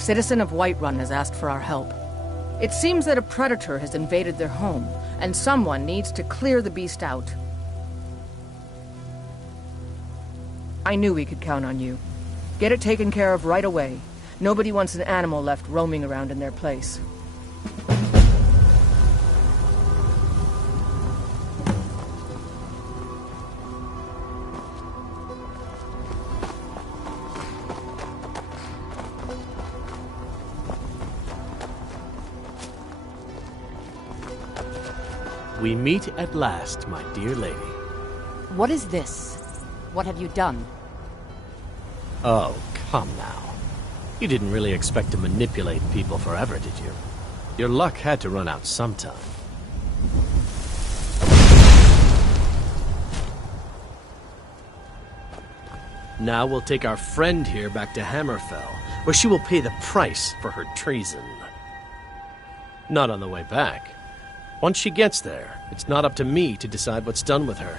citizen of Whiterun has asked for our help. It seems that a predator has invaded their home, and someone needs to clear the beast out. I knew we could count on you. Get it taken care of right away. Nobody wants an animal left roaming around in their place. We meet at last, my dear lady. What is this? What have you done? Oh, come now. You didn't really expect to manipulate people forever, did you? Your luck had to run out sometime. Now we'll take our friend here back to Hammerfell, where she will pay the price for her treason. Not on the way back. Once she gets there, it's not up to me to decide what's done with her.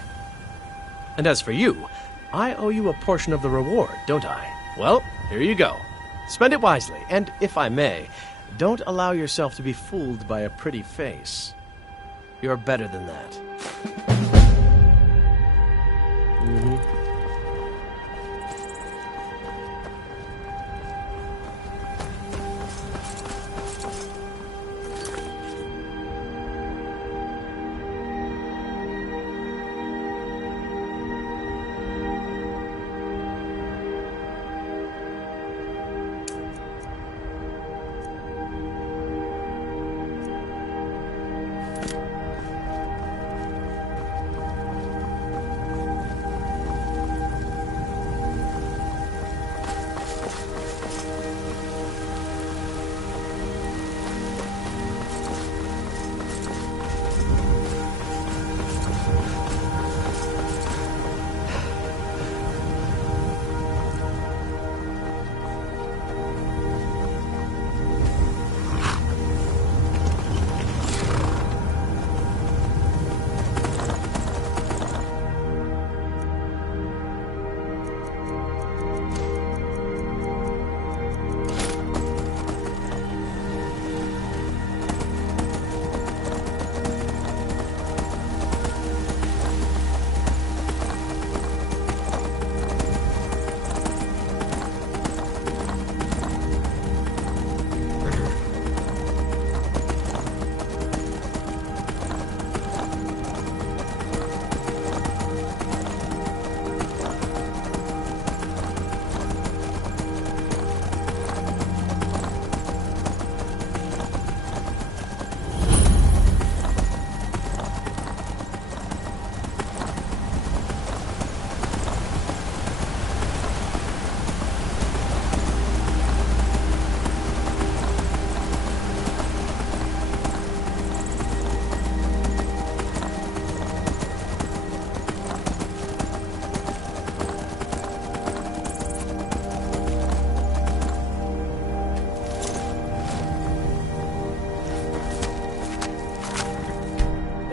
And as for you, I owe you a portion of the reward, don't I? Well, here you go. Spend it wisely, and if I may, don't allow yourself to be fooled by a pretty face. You're better than that.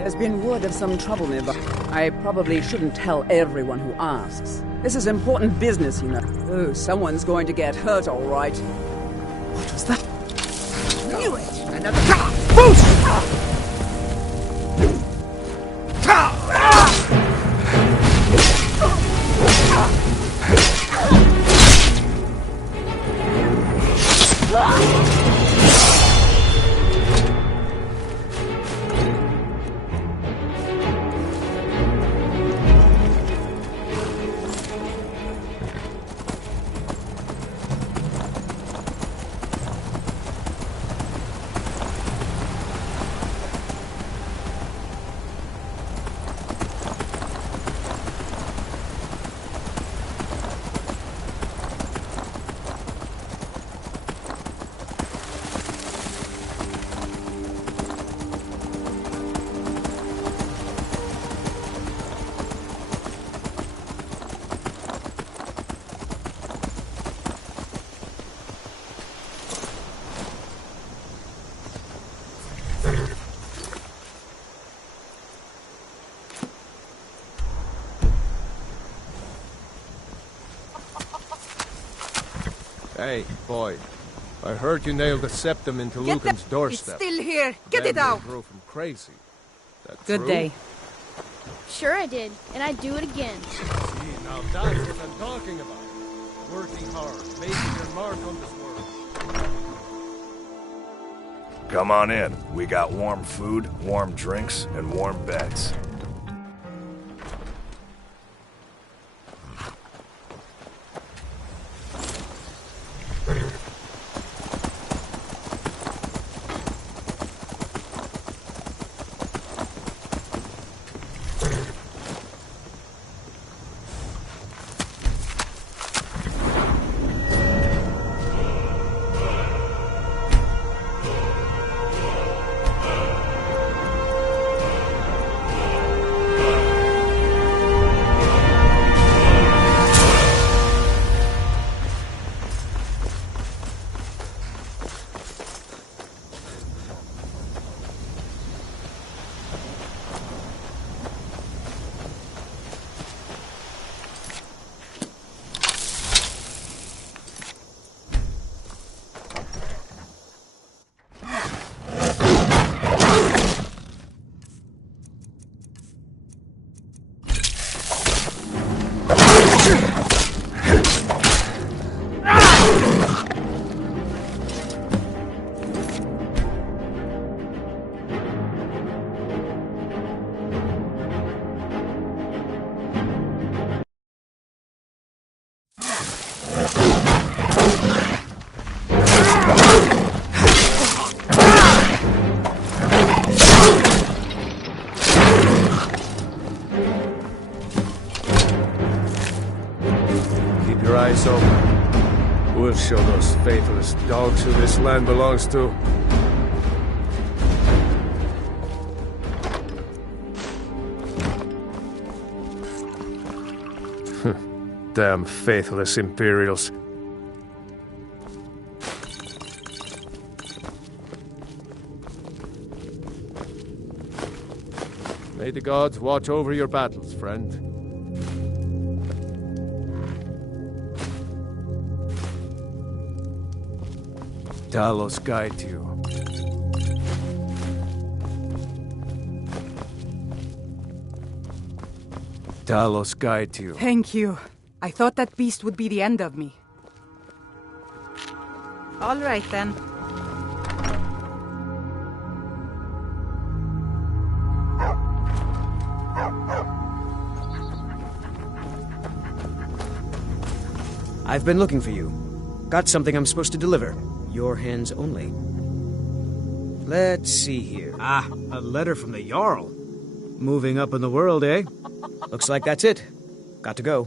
There's been word of some trouble nearby. I probably shouldn't tell everyone who asks. This is important business, you know. Oh, someone's going to get hurt, all right. What was that? Knew it! Another... Boost! Hey, boy. I heard you nailed the septum into Get Lucan's It's doorstep. still here! Get Then it they out! drove him crazy. That Good true? day. Sure I did, and I'd do it again. See, now that's what I'm talking about. Working hard, making your mark on this world. Come on in. We got warm food, warm drinks, and warm beds. Keep your eyes open. We'll show those faithless dogs who this land belongs to. Damn faithless Imperials. May the gods watch over your battles, friend. Talos guide you. Talos guide you. Thank you. I thought that beast would be the end of me. All right, then. I've been looking for you. Got something I'm supposed to deliver. Your hands only. Let's see here. Ah, a letter from the Jarl. Moving up in the world, eh? Looks like that's it. Got to go.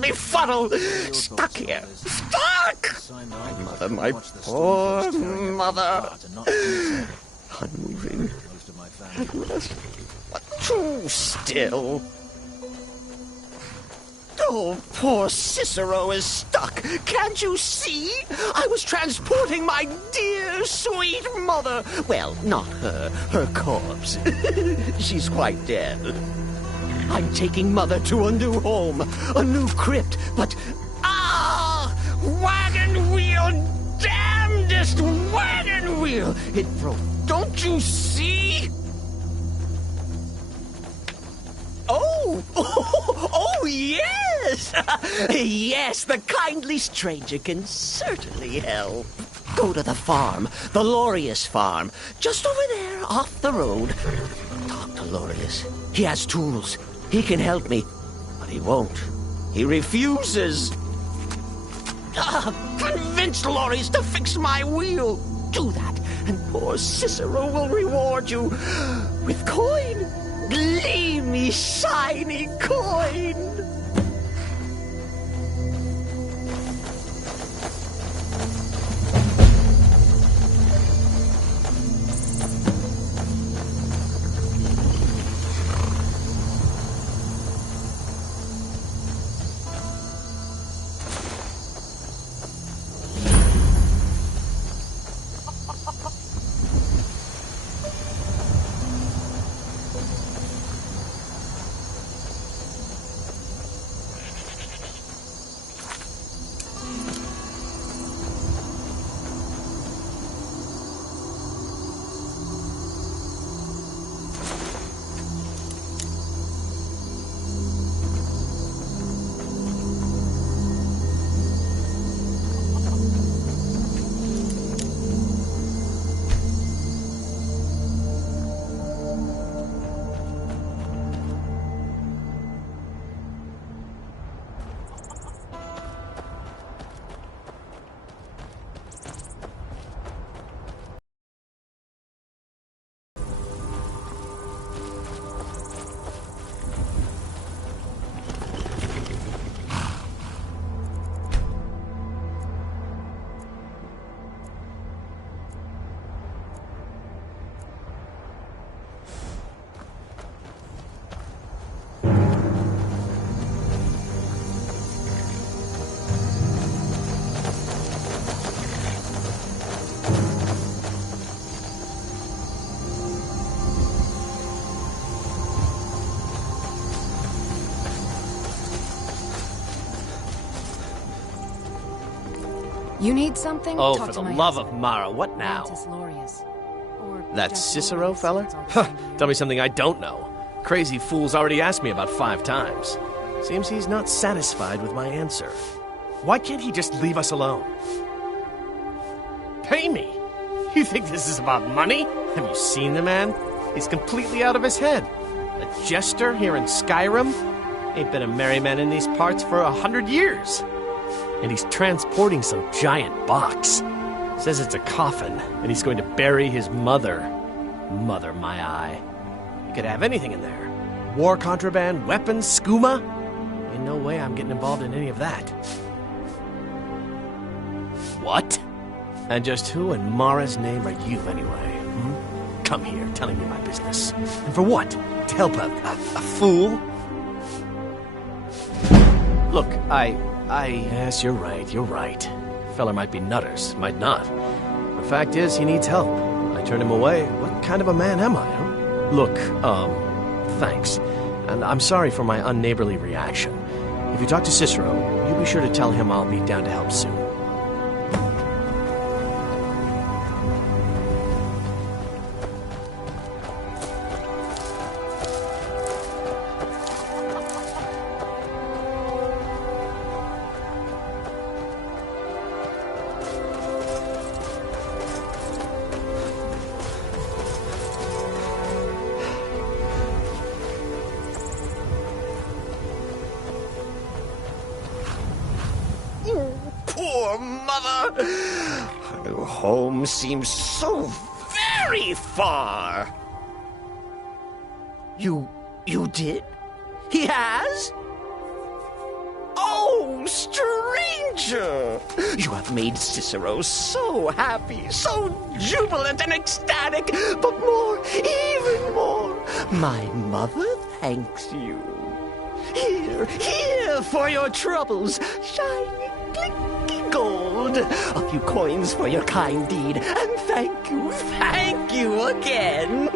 deadly funnel! Stuck here! Stuck! My mother, my poor mother! Unmoving. Helpless. But too still. Oh, poor Cicero is stuck. Can't you see? I was transporting my dear, sweet mother. Well, not her. Her corpse. She's quite dead. I'm taking Mother to a new home. A new crypt. But... ah! Wagon wheel! Damnedest wagon wheel! It broke. Don't you see? Oh! Oh, yes! Yes, the kindly stranger can certainly help. Go to the farm, the Lorius farm, just over there, off the road. Talk to Lorius. He has tools. He can help me. But he won't. He refuses. Convince Lorius to fix my wheel. Do that, and poor Cicero will reward you with coin. Gleamy, shiny coin! You need something? Oh, Talk for to the my love husband. of Mara, what now? Mantis Lorius. Or That just Cicero Lorius, feller? it's all the Huh, same to you. tell me something I don't know. Crazy fool's already asked me about 5 times. Seems he's not satisfied with my answer. Why can't he just leave us alone? Pay me? You think this is about money? Have you seen the man? He's completely out of his head. A jester here in Skyrim? Ain't been a merry man in these parts for 100 years. And he's transporting some giant box. Says it's a coffin, and he's going to bury his mother. Mother, my eye. You could have anything in there. War contraband, weapons, skooma. In no way I'm getting involved in any of that. What? And just who in Mara's name are you, anyway? Hmm? Come here, telling me my business. And for what? To help a fool? Look, Yes, you're right. Feller might be nutters, might not. The fact is, he needs help. I turn him away. What kind of a man am I, huh? Look, thanks. And I'm sorry for my unneighborly reaction. If you talk to Cicero, you be sure to tell him I'll be down to help soon. Poor mother! Her new home seems so very far. You did? He has? Oh, you, stranger! You have made Cicero so happy, so jubilant and ecstatic, but more, even more, my mother thanks you. Here for your troubles, shiny, clinky gold. A few coins for your kind deed, and thank you again.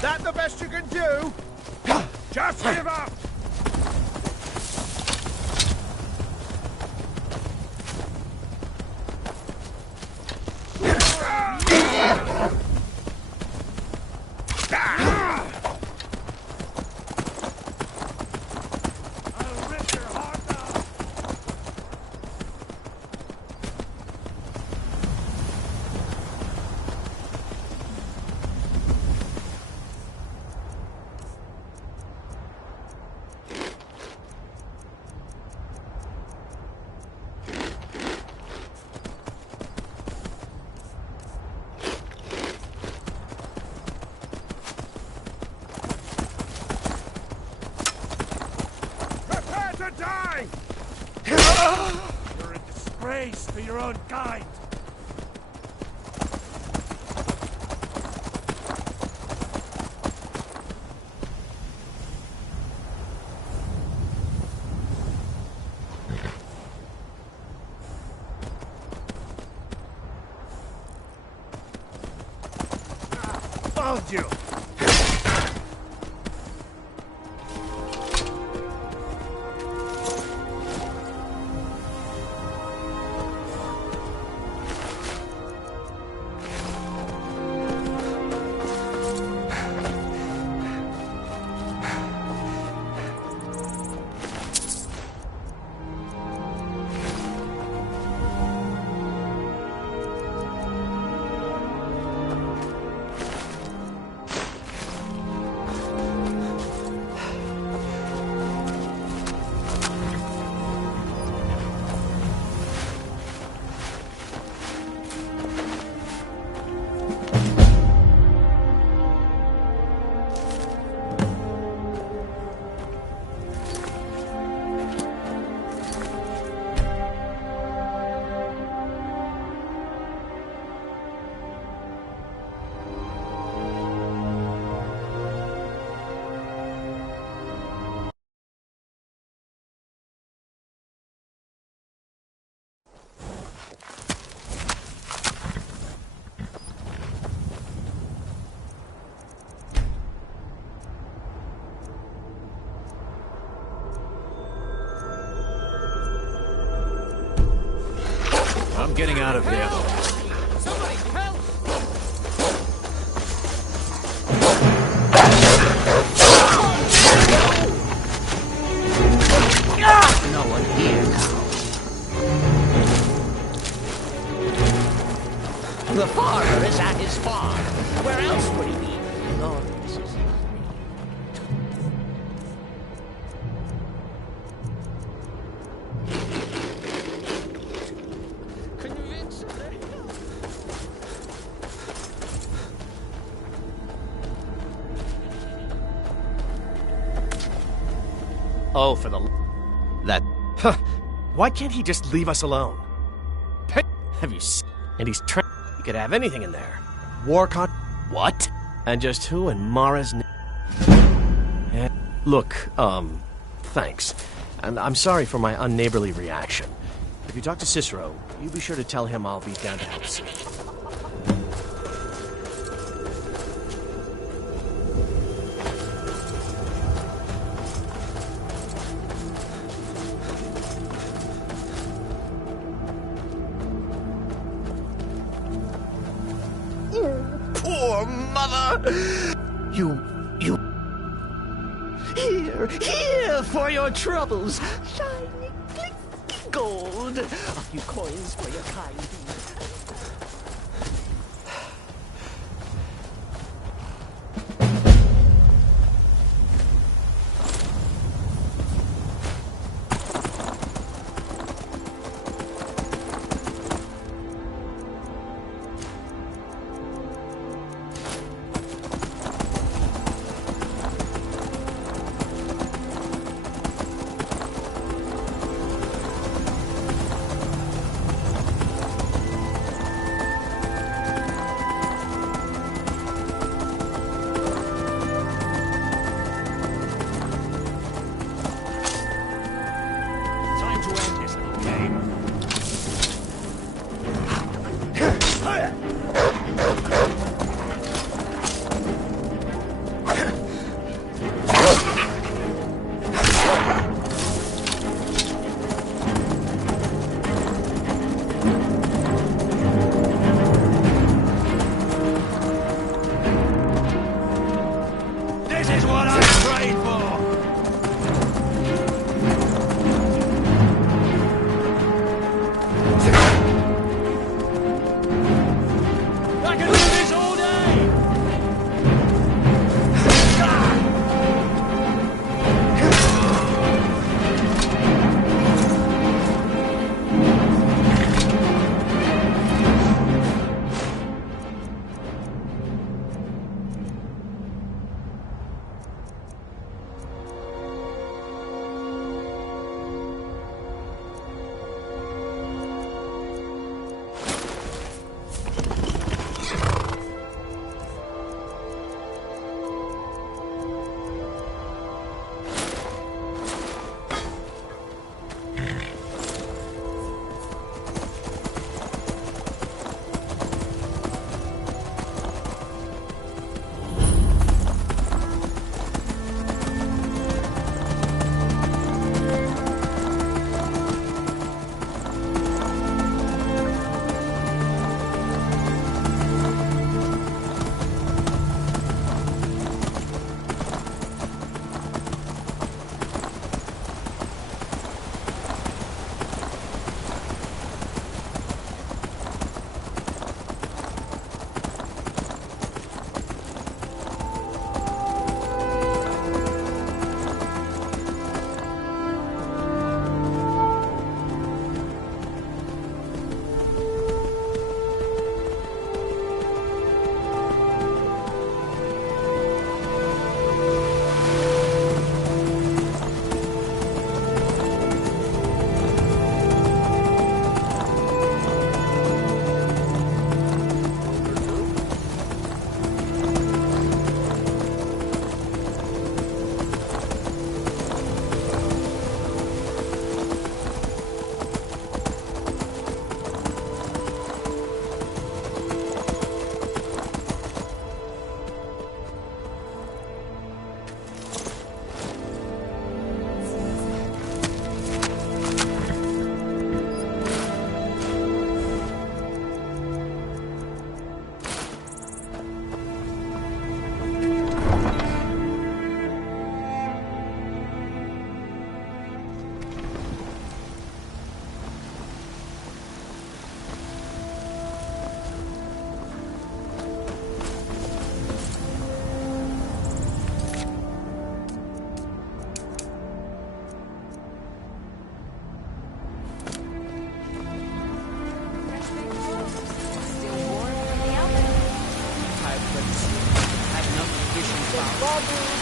That the best you can do? Just give up! I'll rip your heart out! Prepare to die! You're a disgrace to your own kind! Found you! I'm getting out of here. Somebody help! No one here now. The farmer is at his farm. Where else would he be? Lord, this is Oh, for the... That... Huh. Why can't he just leave us alone? Have you seen... And he's he could have anything in there. War con... What? And just who in Mara's name? Look, thanks. And I'm sorry for my unneighborly reaction. If you talk to Cicero, you be sure to tell him I'll be down to help soon. Poor mother! You... Here for your troubles! Shiny, clinky gold! A few coins for your kind deed.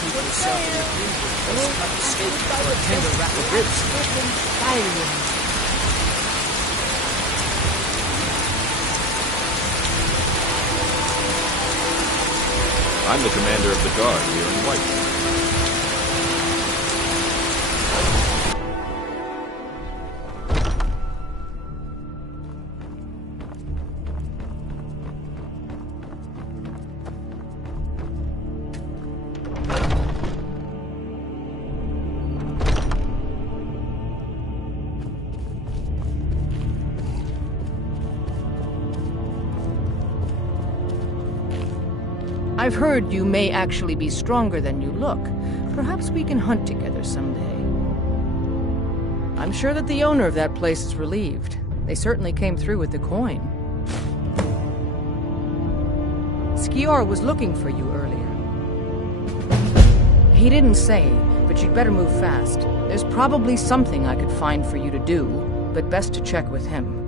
People self-repeat with just cut steak or tender rack of ribs. Skyrim. I'm the commander of the guard here in White. I've heard you may actually be stronger than you look. Perhaps we can hunt together someday. I'm sure that the owner of that place is relieved. They certainly came through with the coin. Skior was looking for you earlier. He didn't say, but you'd better move fast. There's probably something I could find for you to do, but best to check with him.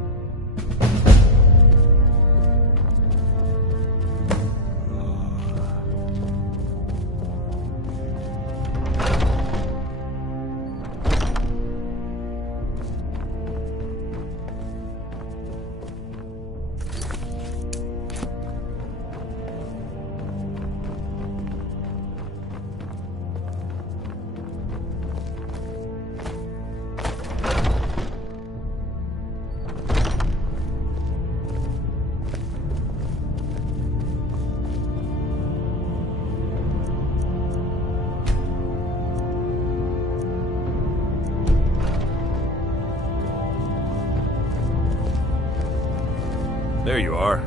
There you are.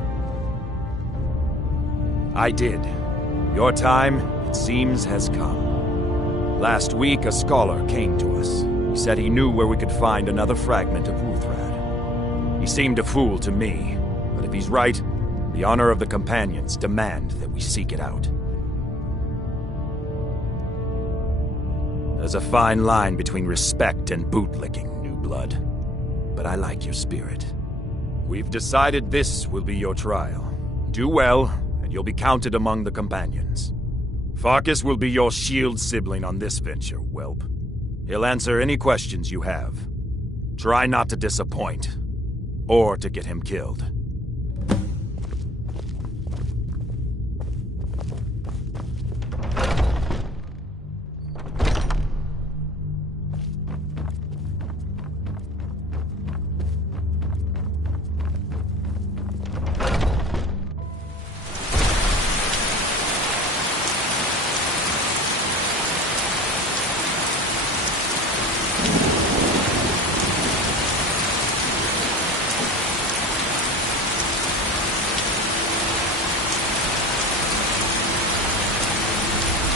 I did. Your time, it seems, has come. Last week, a scholar came to us. He said he knew where we could find another fragment of Uthrad. He seemed a fool to me, but if he's right, the honor of the Companions demand that we seek it out. There's a fine line between respect and bootlicking, new blood. But I like your spirit. We've decided this will be your trial. Do well, and you'll be counted among the Companions. Farkas will be your shield sibling on this venture, whelp. He'll answer any questions you have. Try not to disappoint, or to get him killed.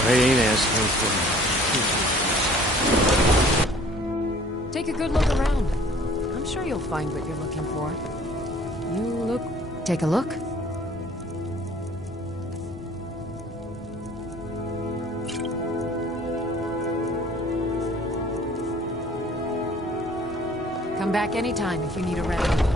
I ain't asking for Take a good look around. I'm sure you'll find what you're looking for. Take a look. Come back anytime if you need a remedy.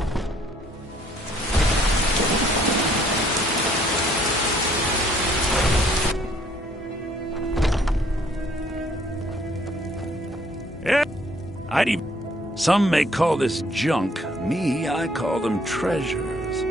Some may call this junk. Me, I call them treasures.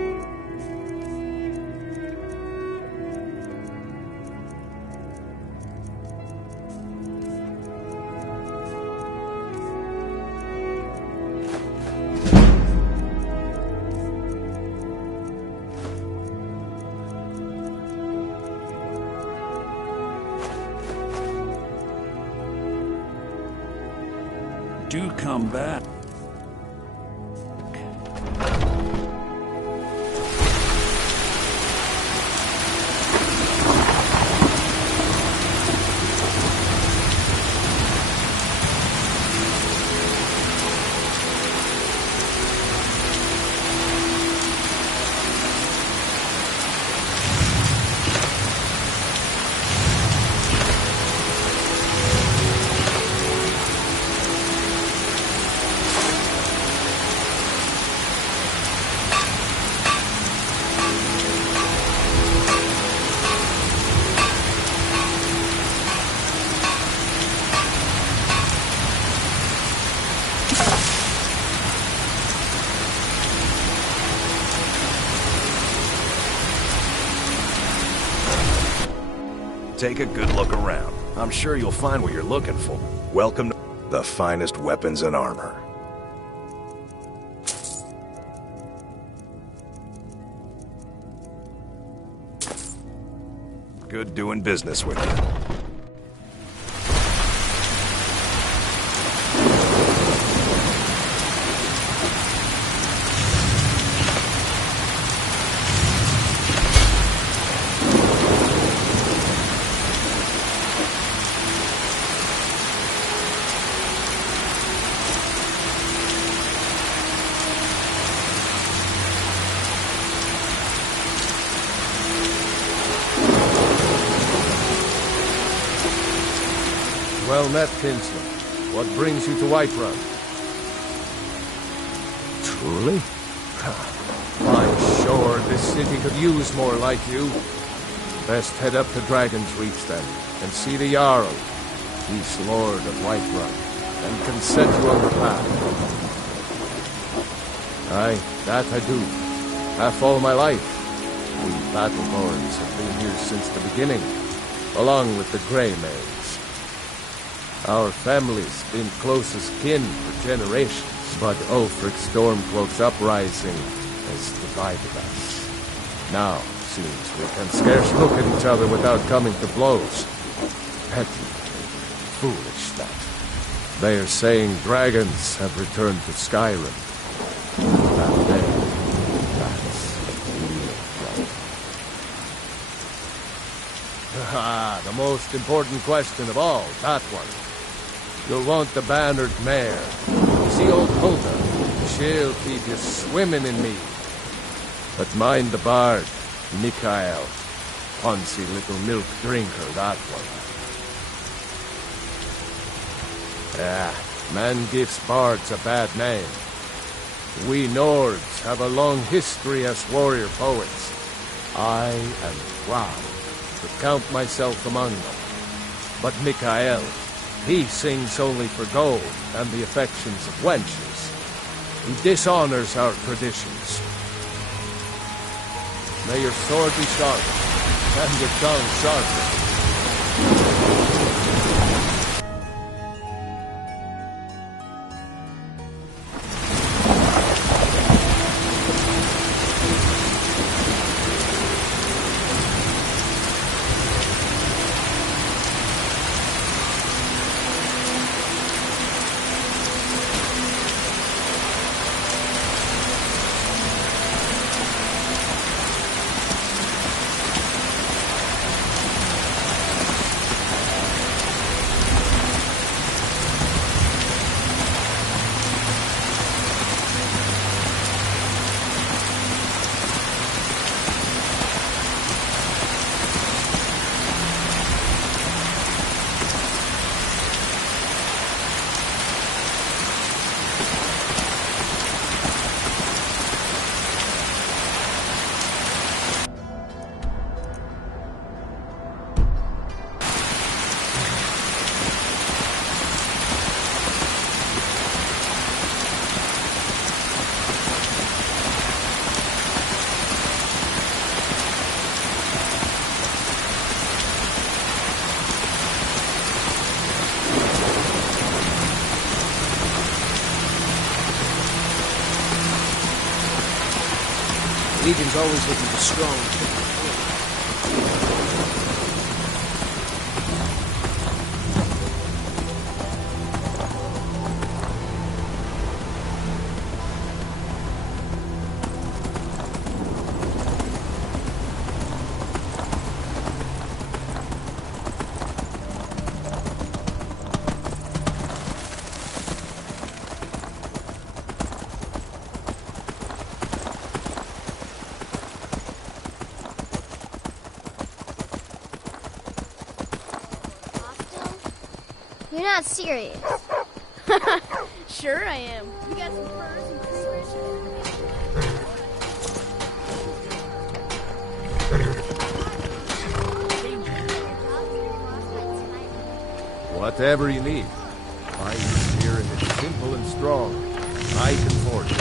Do come back. take a good look around. I'm sure you'll find what you're looking for. Welcome to the finest weapons and armor. Good doing business with you. Well met, kinsman. What brings you to Whiterun? Truly? I'm sure this city could use more like you. Best head up to Dragon's Reach then, and see the Jarl. He's Lord of Whiterun, and can set you on the path. Aye, that I do. Half all my life. We Battleborns have been here since the beginning, along with the Grey Maids. Our family's been close as kin for generations, but Ulfric's Stormcloak's uprising has divided us. Now, seems we can scarce look at each other without coming to blows. Petty, foolish stuff. They are saying dragons have returned to Skyrim. That day, that's real trouble. Ah, the most important question of all, that one. You'll want the bannered mare. See old Hulda? She'll keep you swimming in me. But mind the bard, Mikael. Poncy little milk drinker, that one. Man gives bards a bad name. We Nords have a long history as warrior poets. I am proud to count myself among them. But Mikael, he sings only for gold and the affections of wenches. He dishonors our traditions. May your sword be sharp, and your tongue sharper. Legion's always looking for strong. You're not serious. Sure I am. We got some furs and Whatever you need. My spirit is simple and strong. I can forge it.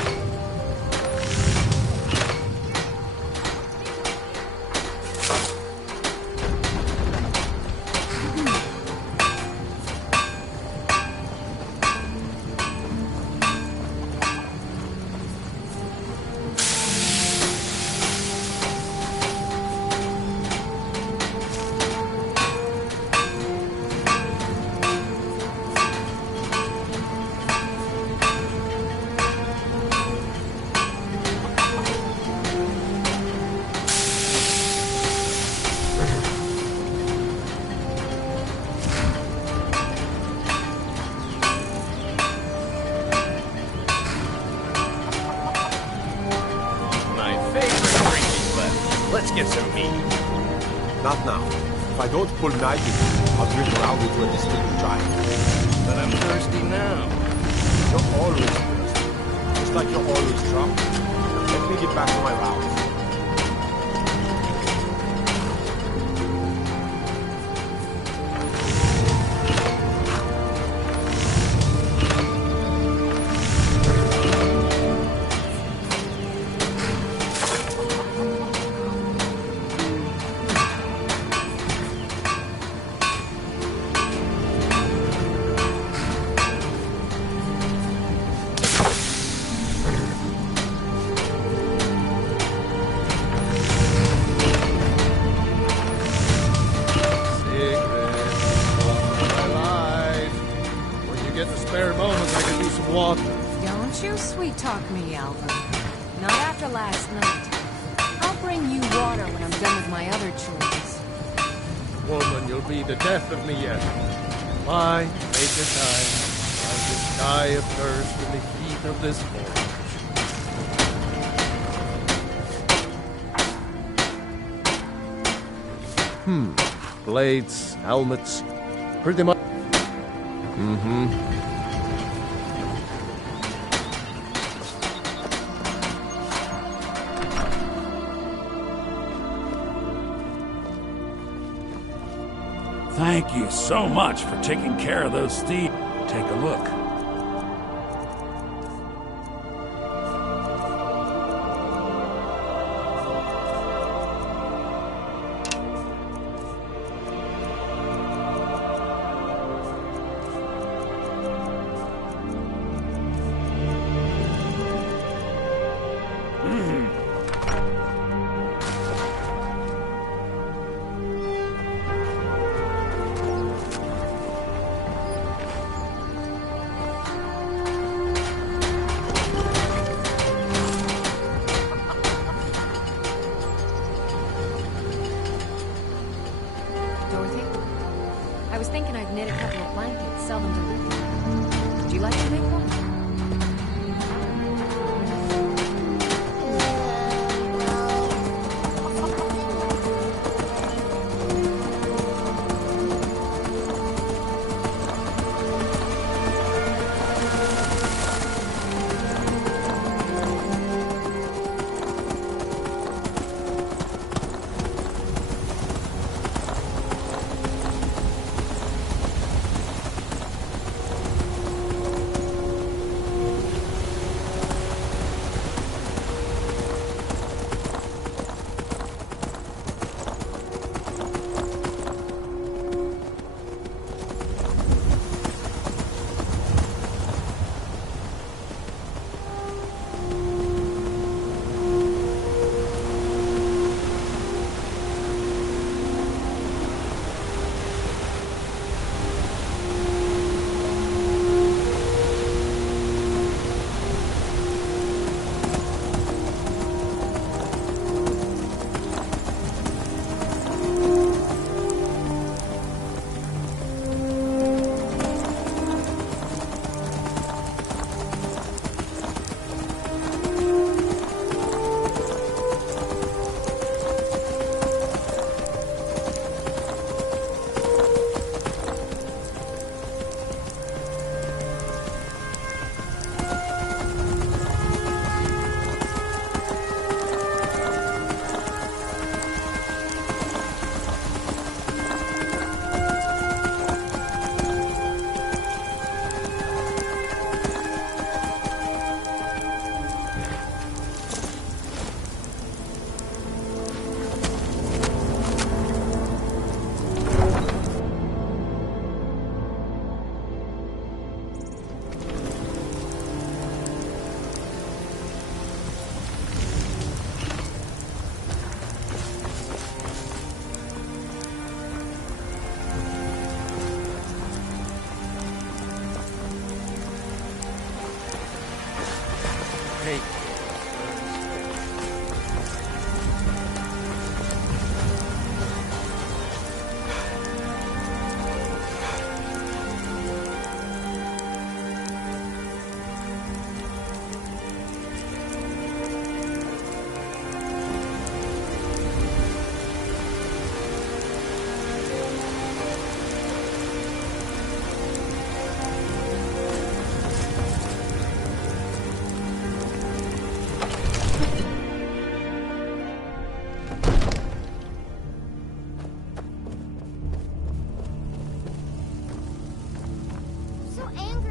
Not now. If I don't pull Nigel, I'll drink around into a distant giant. But I'm thirsty now. You're always thirsty. Just like you're always drunk. Let me get back to my rounds. Don't you sweet-talk me, Alvin. Not after last night. I'll bring you water when I'm done with my other chores. Woman, you'll be the death of me yet. Why, take your time. I'll just die of thirst in the heat of this forge. Blades, helmets, pretty much. Thank you so much for taking care of those thieves. Take a look. I was thinking I'd knit a couple of blankets, sell them to Luke. Would you like to make one?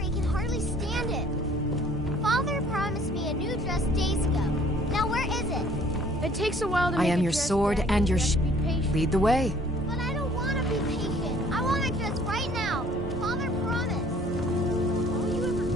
Ciri can hardly stand it. Father promised me a new dress days ago. Now where is it? It takes a while to I make am a your dress sword bag. and your You have to be patient. Lead the way. But I don't want to be patient. I want a dress right now. Father promised. All you ever do.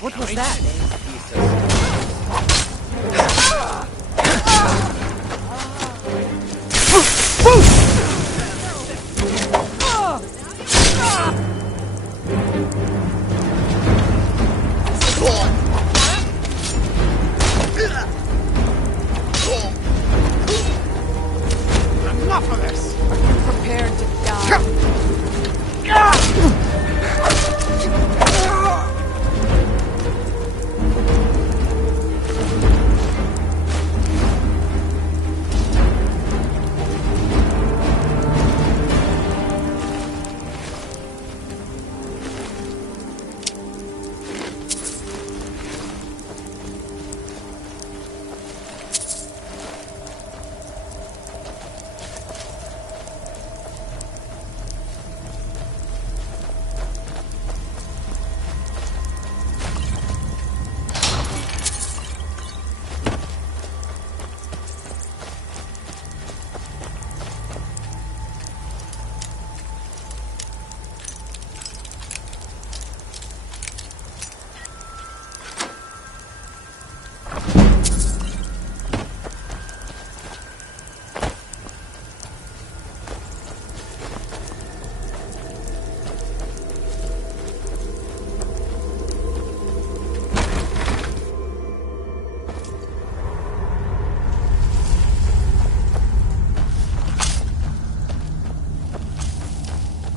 What was that? Enough of this! Prepared to die.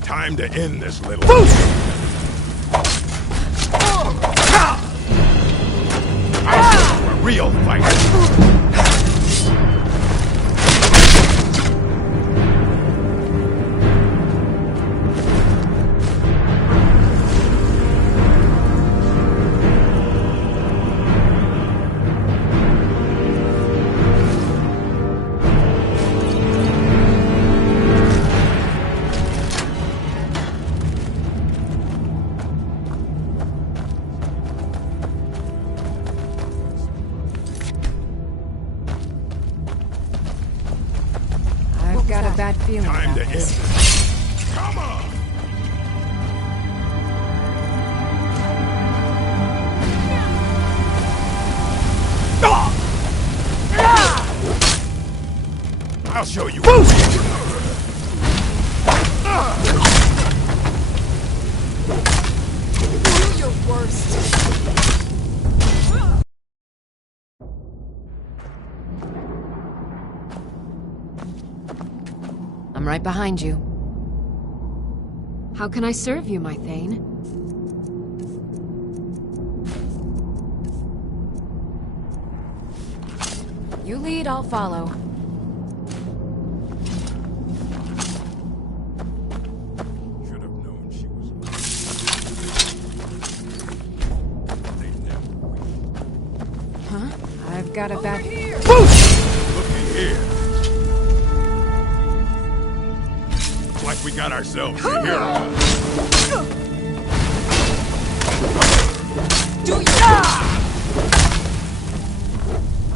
Time to end this little... A real fight. a bad feeling Time about to end this. this. Come on! I'll show you. Do your worst. I'm right behind you. How can I serve you, my Thane? You lead, I'll follow. Should have known she was. Huh? I've got a bad... Looky here. Looks like we got ourselves a hero. Do you?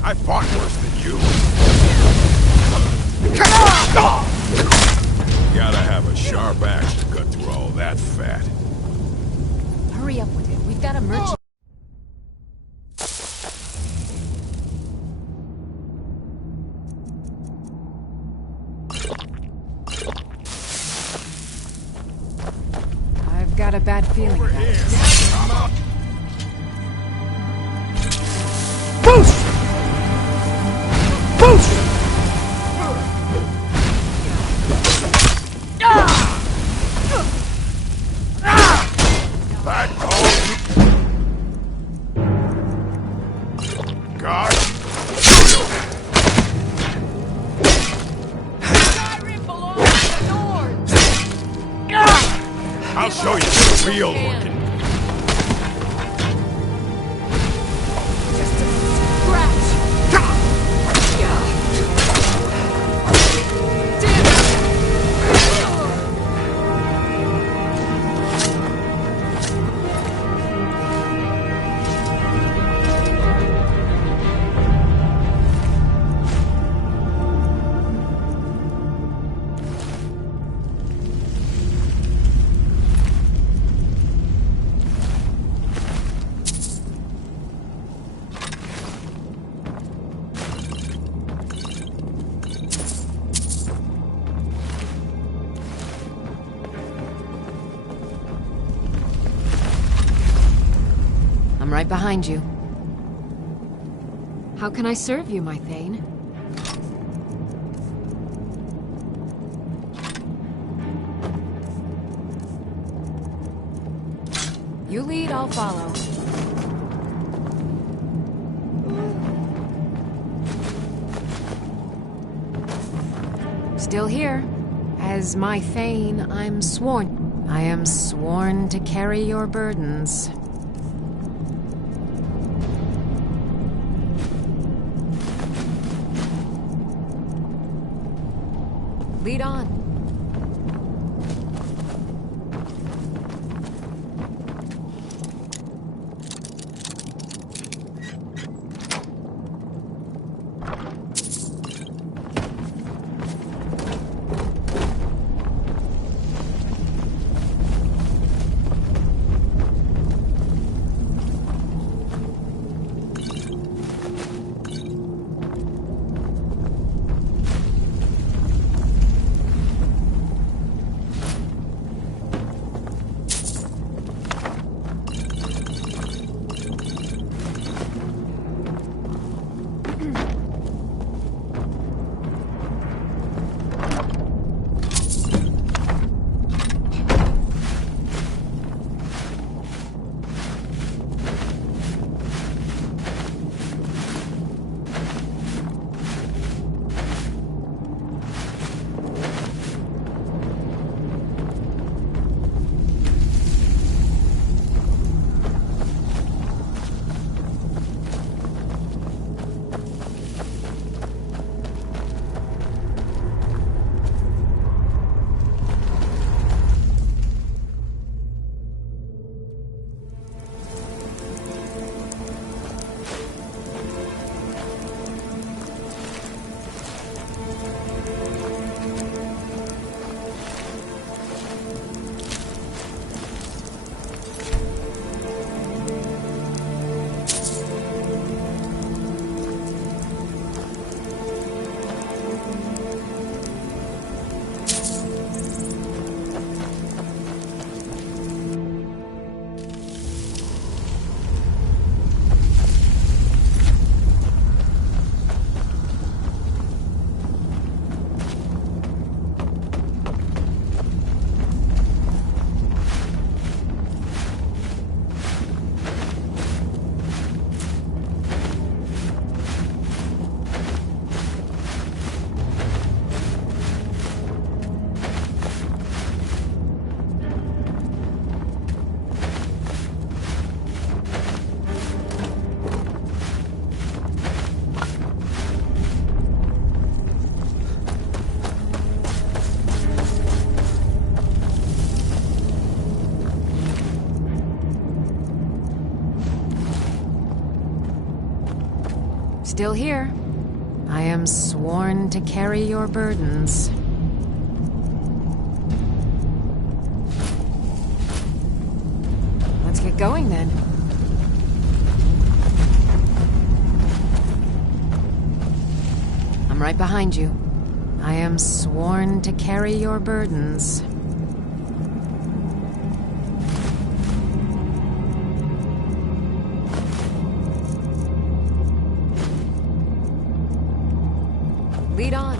I fought worse than you. Gotta have a sharp axe to cut through all that fat. Hurry up with it. We've got a merchant. I've got a bad feeling about this. God. Skyrim belongs to the Nords. I'll show you the real working. Just a scratch. I'm right behind you. How can I serve you, my Thane? You lead, I'll follow. Still here. As my Thane, I'm sworn. I am sworn to carry your burdens. Lead on. still here. I am sworn to carry your burdens. Let's get going then. I'm right behind you. I am sworn to carry your burdens. Lead on.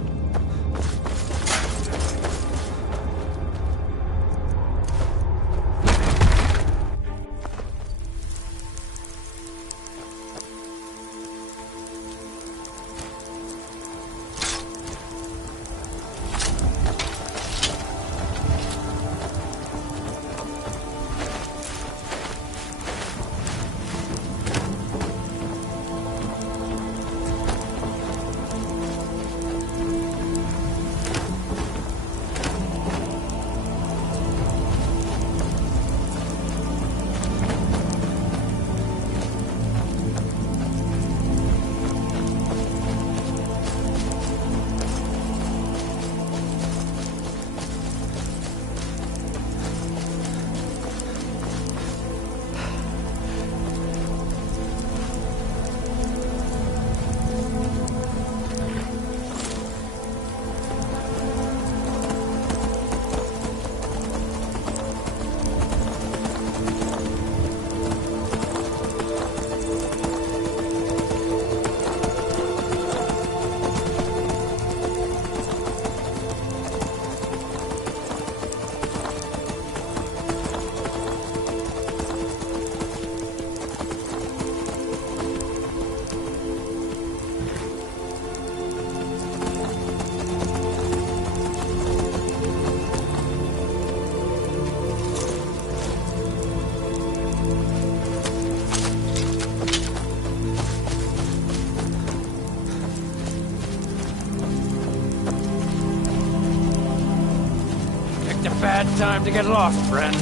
Bad time to get lost, friend.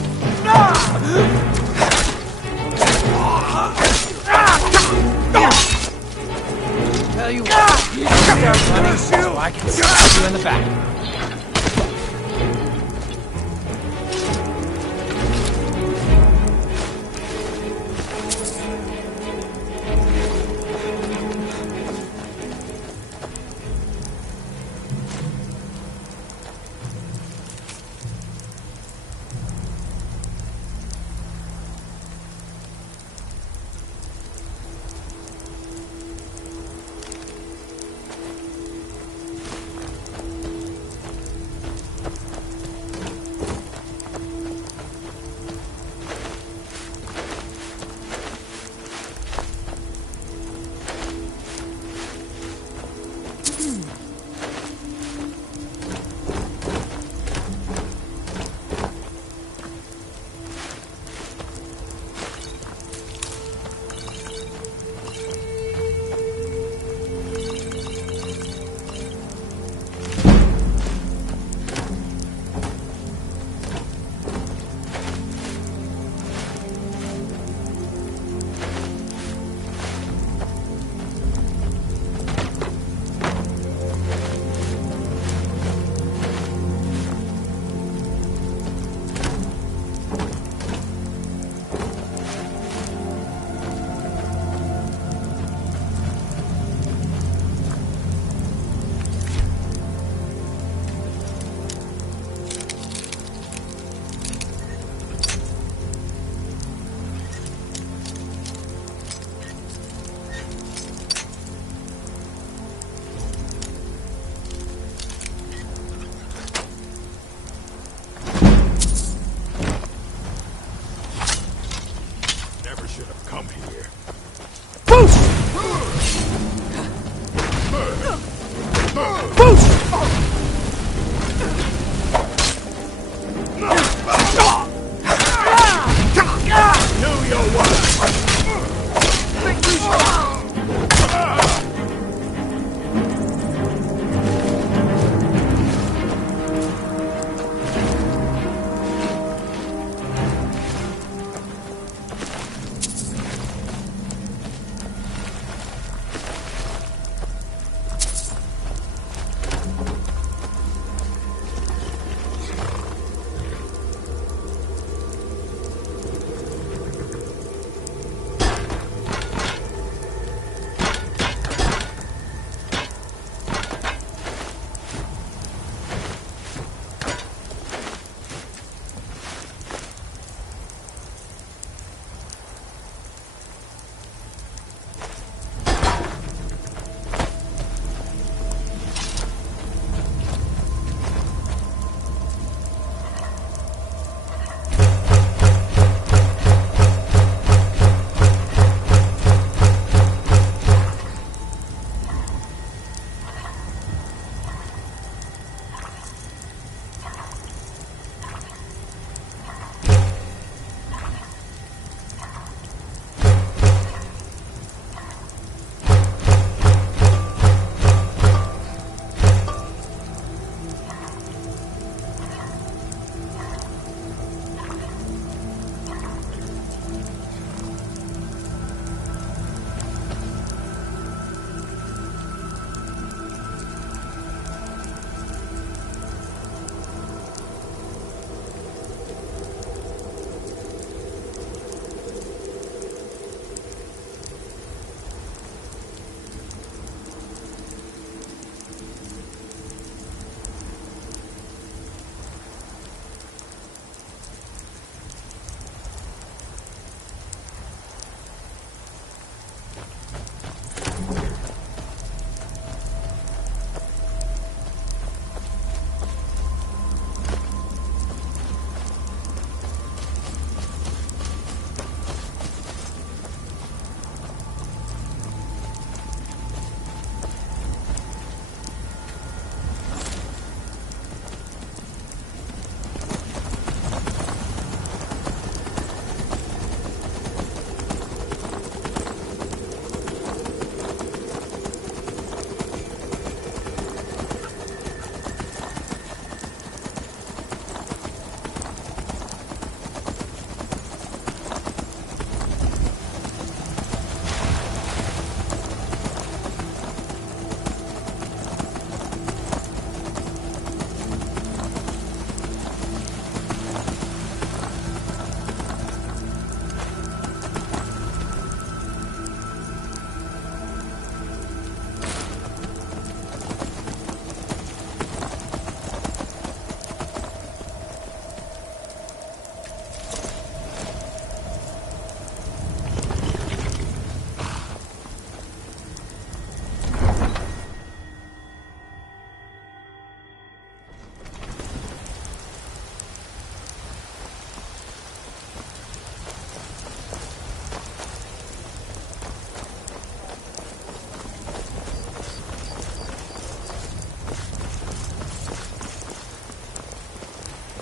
Tell you what, you can start running so I can stab you in the back.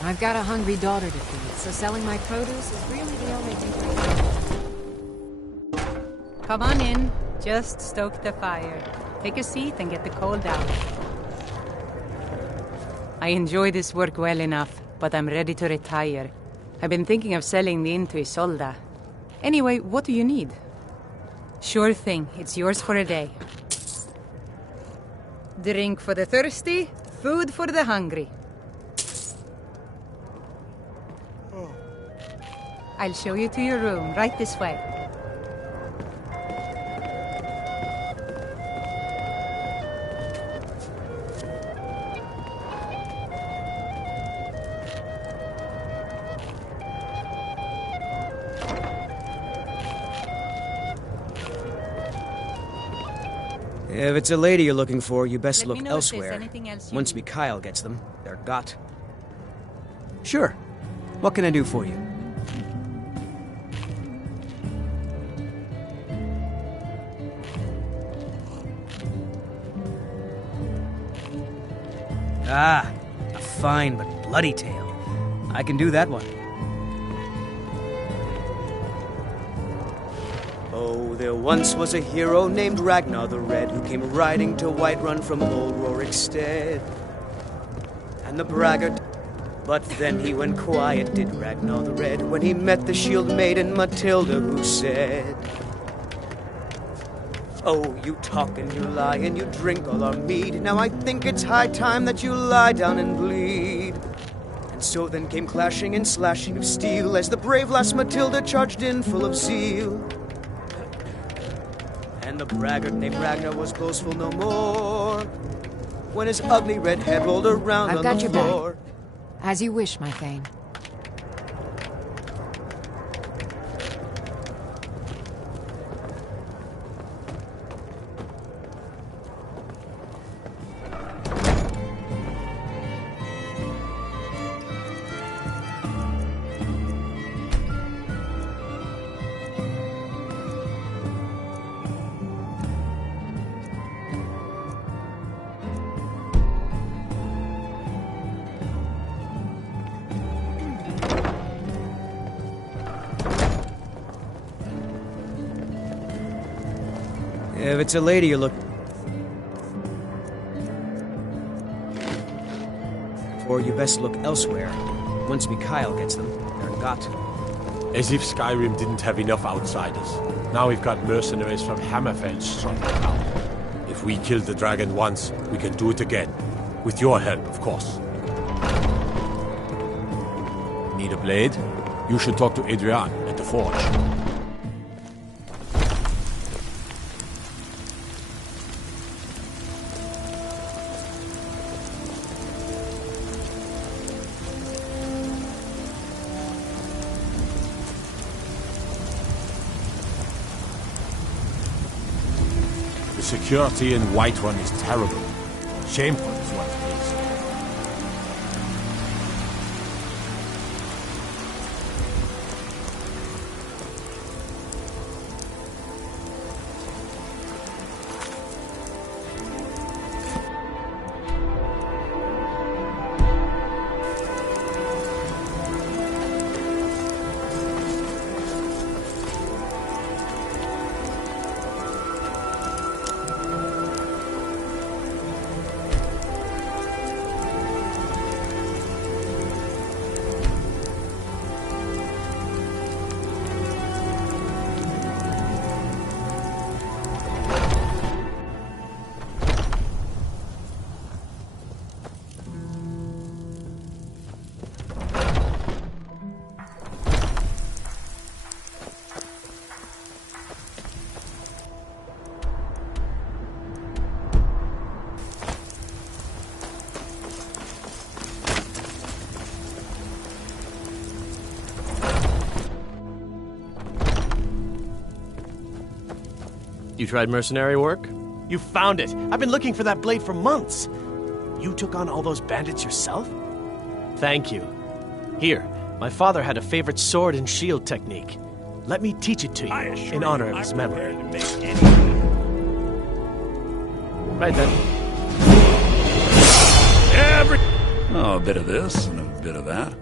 I've got a hungry daughter to feed, so selling my produce is really the only thing I can. Come on in. Just stoke the fire. Take a seat and get the cold out. I enjoy this work well enough, but I'm ready to retire. I've been thinking of selling the inn to Isolda. Anyway, what do you need? Sure thing. It's yours for a day. Drink for the thirsty, food for the hungry. I'll show you to your room, right this way. If it's a lady you're looking for, you best Let me look know if there's elsewhere. anything else you Once need. Mikhail gets them, they're got. Sure. What can I do for you? Ah, a fine but bloody tale. I can do that one. Oh, there once was a hero named Ragnar the Red who came riding to Whiterun from old Rorikstead. And the braggart, but then he went quiet, did Ragnar the Red, when he met the shield maiden Matilda, who said, "Oh, you talk and you lie and you drink all our mead. Now I think it's high time that you lie down and bleed." And so then came clashing and slashing of steel as the brave lass Matilda charged in full of zeal. And the braggart named Ragnar was boastful no more when his ugly red head rolled around I've on got the your floor. back. As you wish, my Thane. If it's a lady you look for, you best look elsewhere. Once Mikhail gets them, they're got. As if Skyrim didn't have enough outsiders. Now we've got mercenaries from Hammerfell strolling around. If we killed the dragon once, we can do it again. With your help, of course. Need a blade? You should talk to Adrian at the forge. The security in Whiterun is terrible. Shameful is what it is. You tried mercenary work? You found it! I've been looking for that blade for months! You took on all those bandits yourself? Thank you. Here, my father had a favorite sword and shield technique. Let me teach it to you, in honor of his memory. Right then. Oh, a bit of this and a bit of that.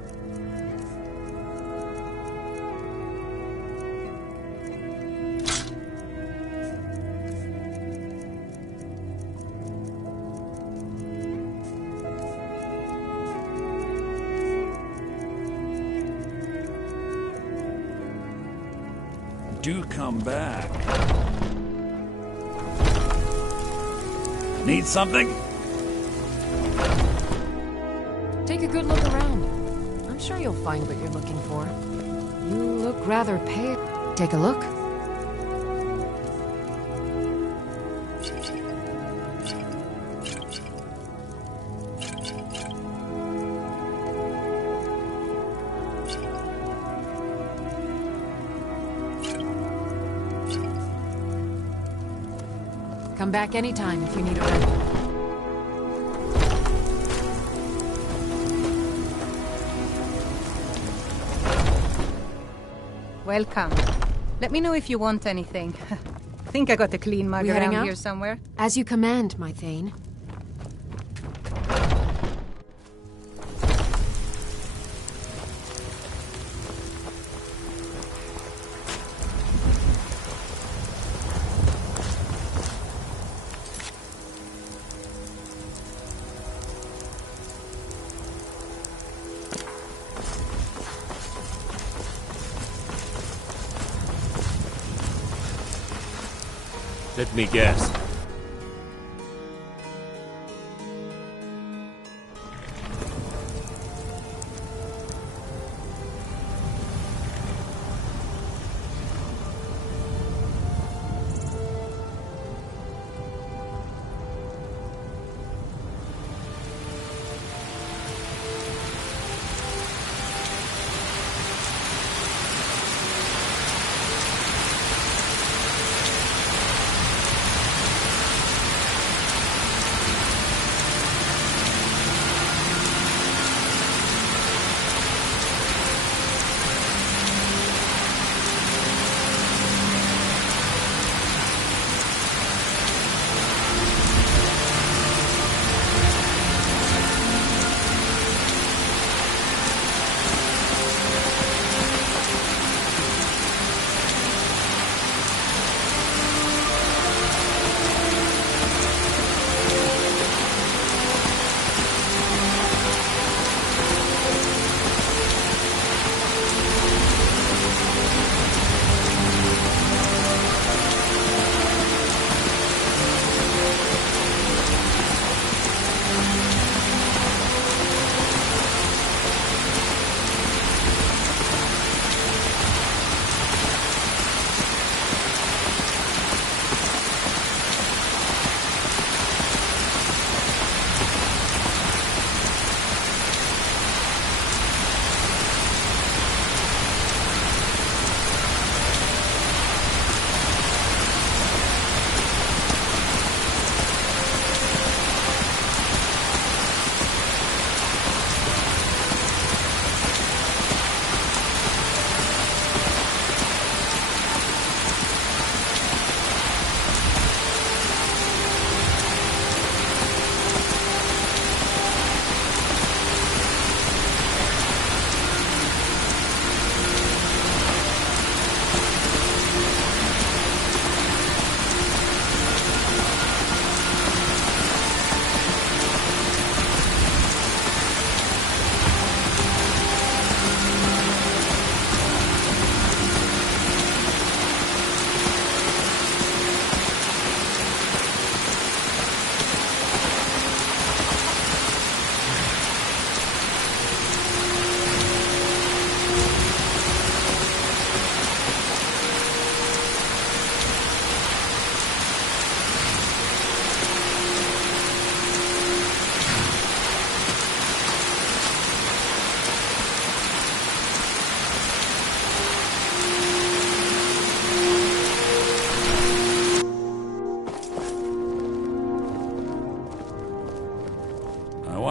Do come back. Need something? Take a good look around. I'm sure you'll find what you're looking for. You look rather pale. Take a look. Come back anytime if you need a ride. Welcome. Let me know if you want anything. Think I got a clean mug We heading around out? here somewhere. As you command, my Thane. Let me guess.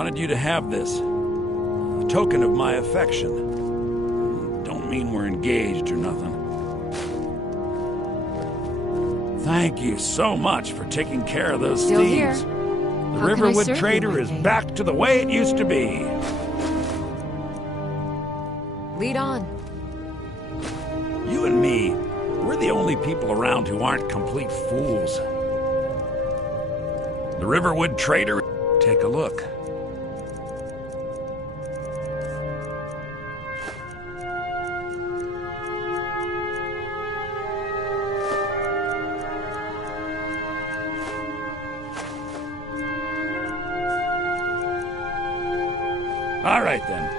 wanted you to have this. A token of my affection. Don't mean we're engaged or nothing. Thank you so much for taking care of those Still thieves. here. The How can I Riverwood serve you, Trader my is lady? back to the way it used to be. Lead on. You and me, we're the only people around who aren't complete fools. The Riverwood Trader, take a look. All right, then.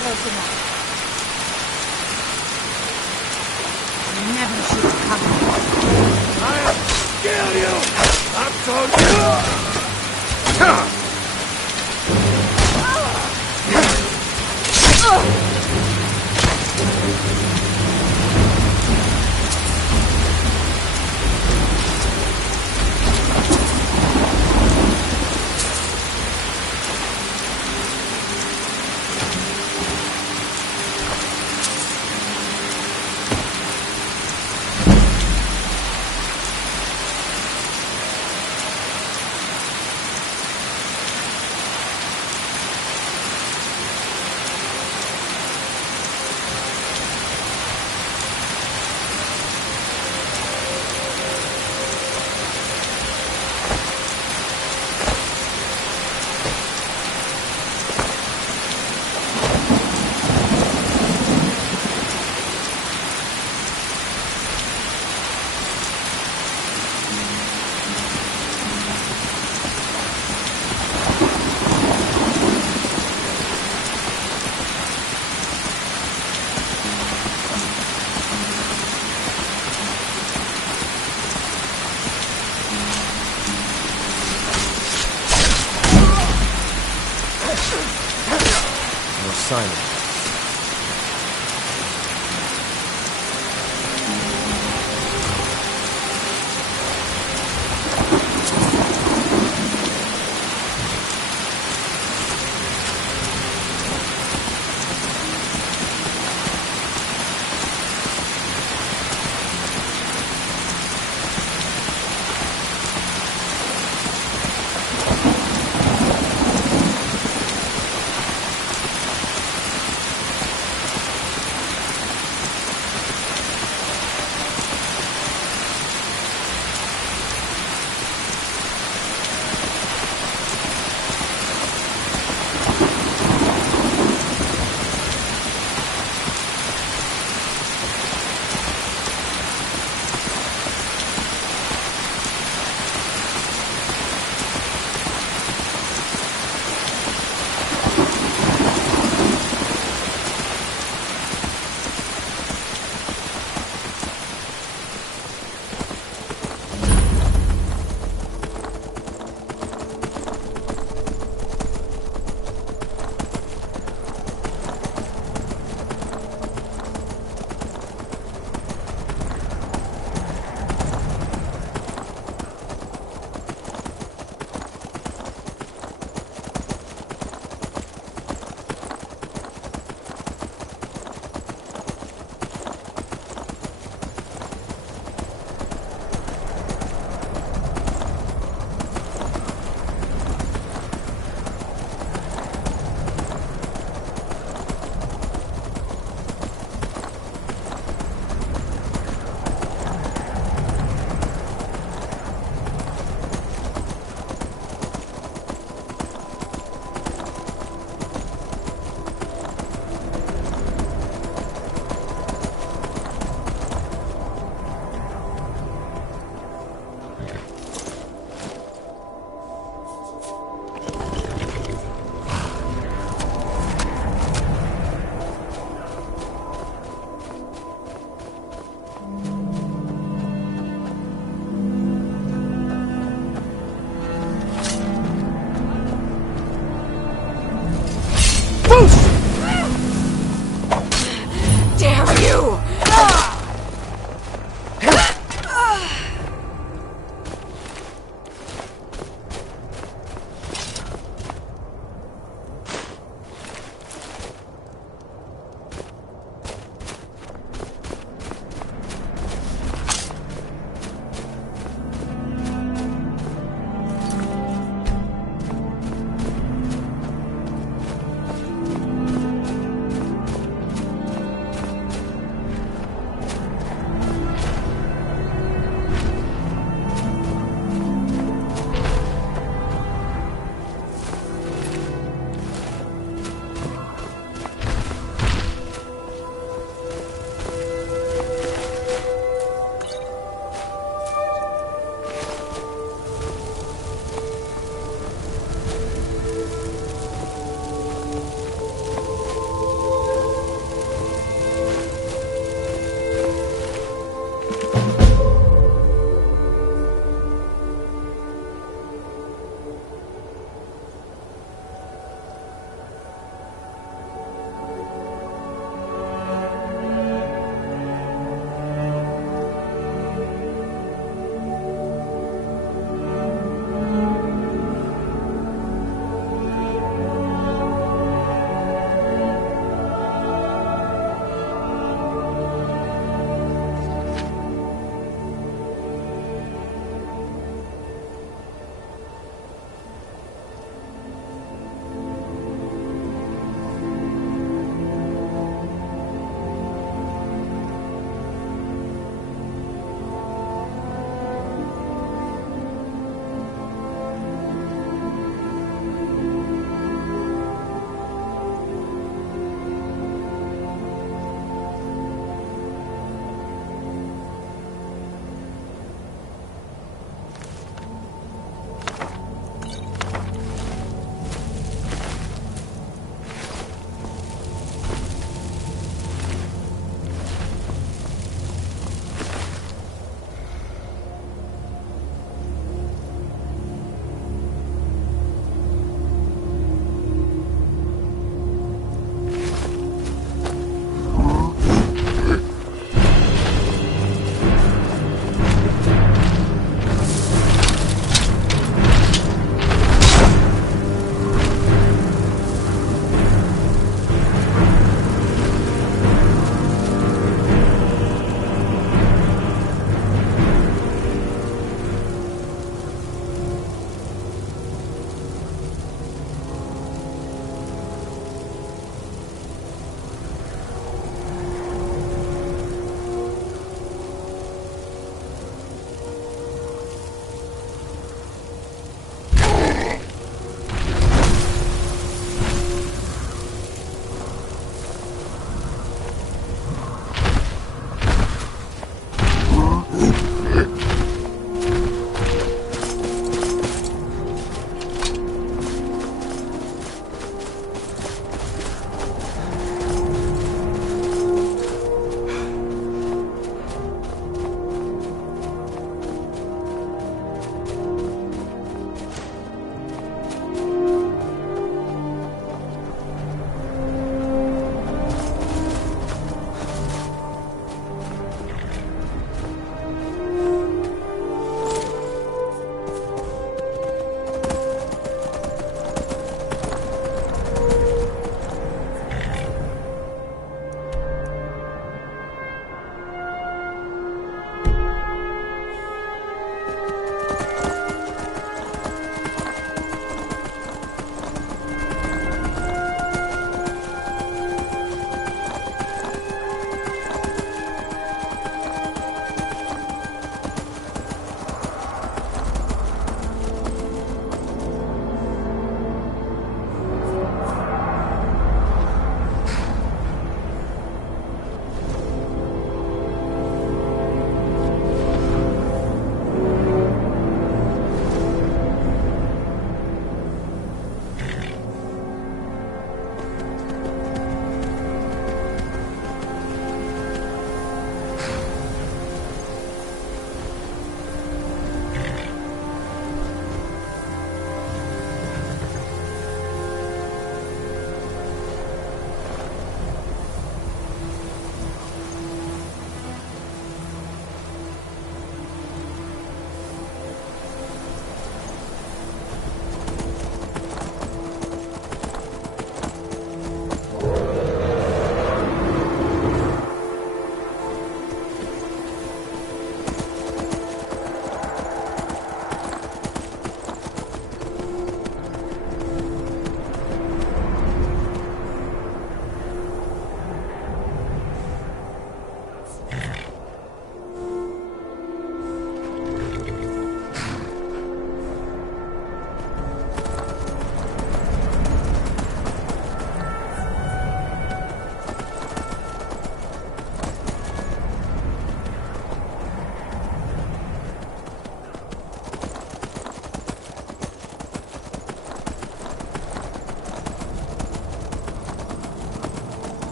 Close enough. I never should have come. I'll kill you! I've told you! Simon. Boost! Damn you!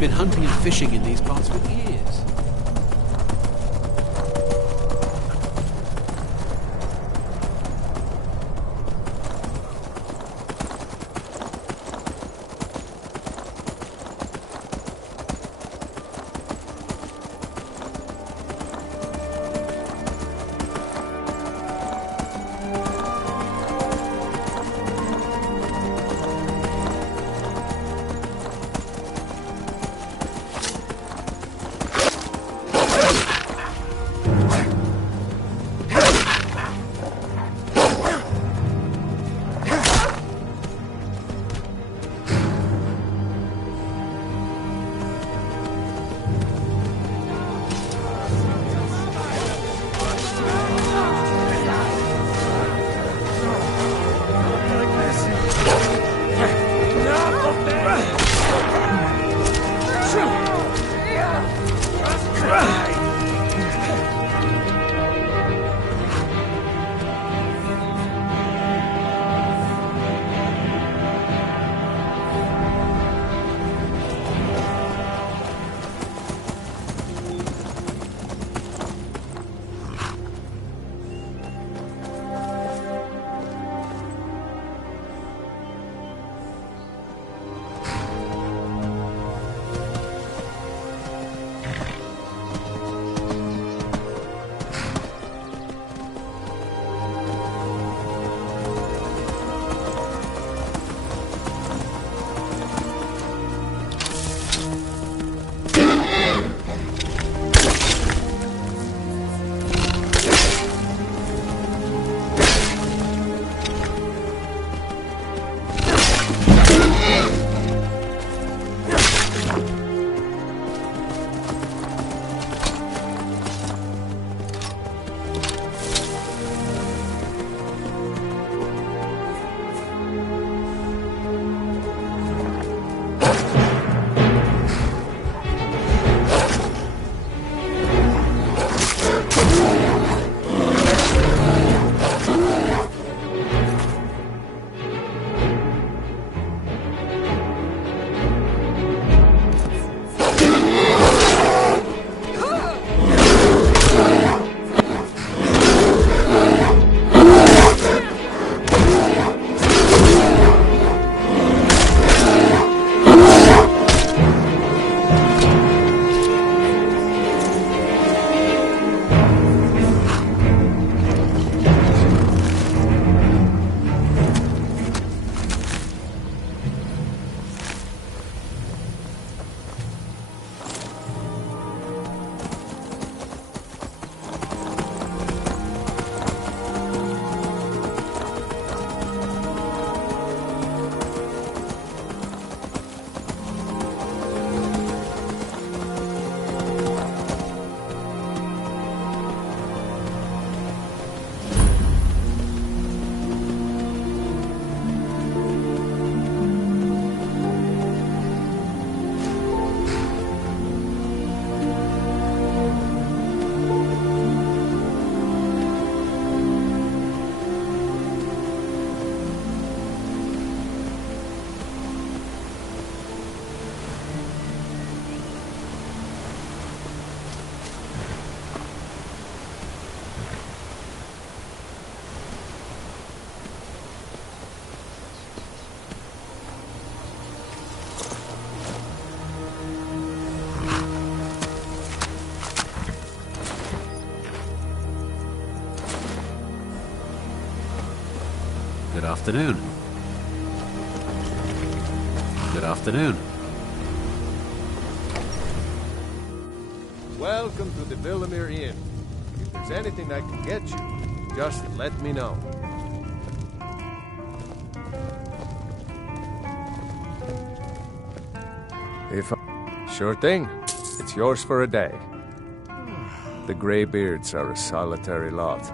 I've been hunting and fishing in these parts for years. Good afternoon. Good afternoon. Welcome to the Villamere Inn. If there's anything I can get you, just let me know. Sure thing. It's yours for a day. The Greybeards are a solitary lot.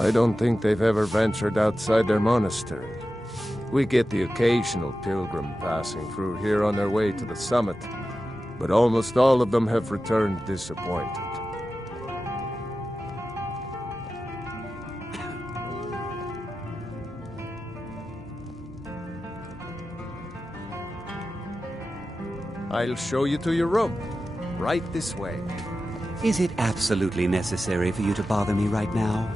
I don't think they've ever ventured outside their monastery. We get the occasional pilgrim passing through here on their way to the summit, but almost all of them have returned disappointed. I'll show you to your room. Right this way. Is it absolutely necessary for you to bother me right now?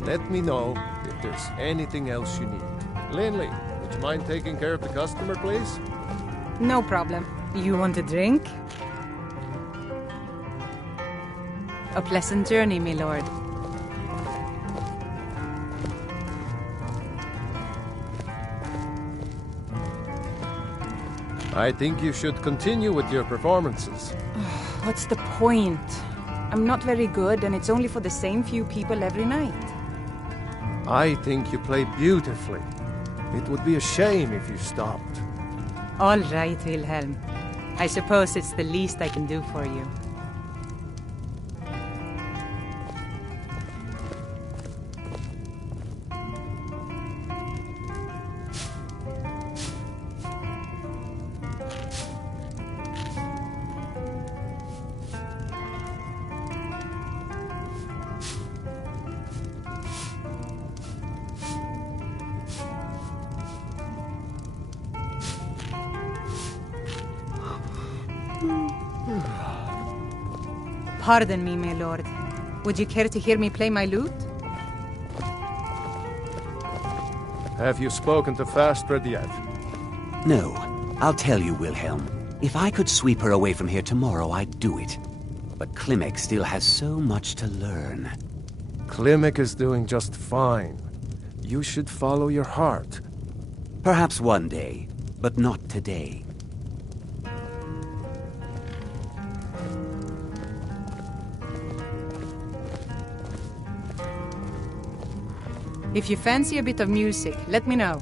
Let me know if there's anything else you need. Linley, would you mind taking care of the customer, please? No problem. You want a drink? A pleasant journey, my lord. I think you should continue with your performances. What's the point? I'm not very good, and it's only for the same few people every night. I think you play beautifully. It would be a shame if you stopped. All right, Wilhelm. I suppose it's the least I can do for you. Pardon me, my lord. Would you care to hear me play my lute? Have you spoken to Fastred yet? No. I'll tell you, Wilhelm. If I could sweep her away from here tomorrow, I'd do it. But Klimek still has so much to learn. Klimek is doing just fine. You should follow your heart. Perhaps one day, but not today. If you fancy a bit of music, let me know.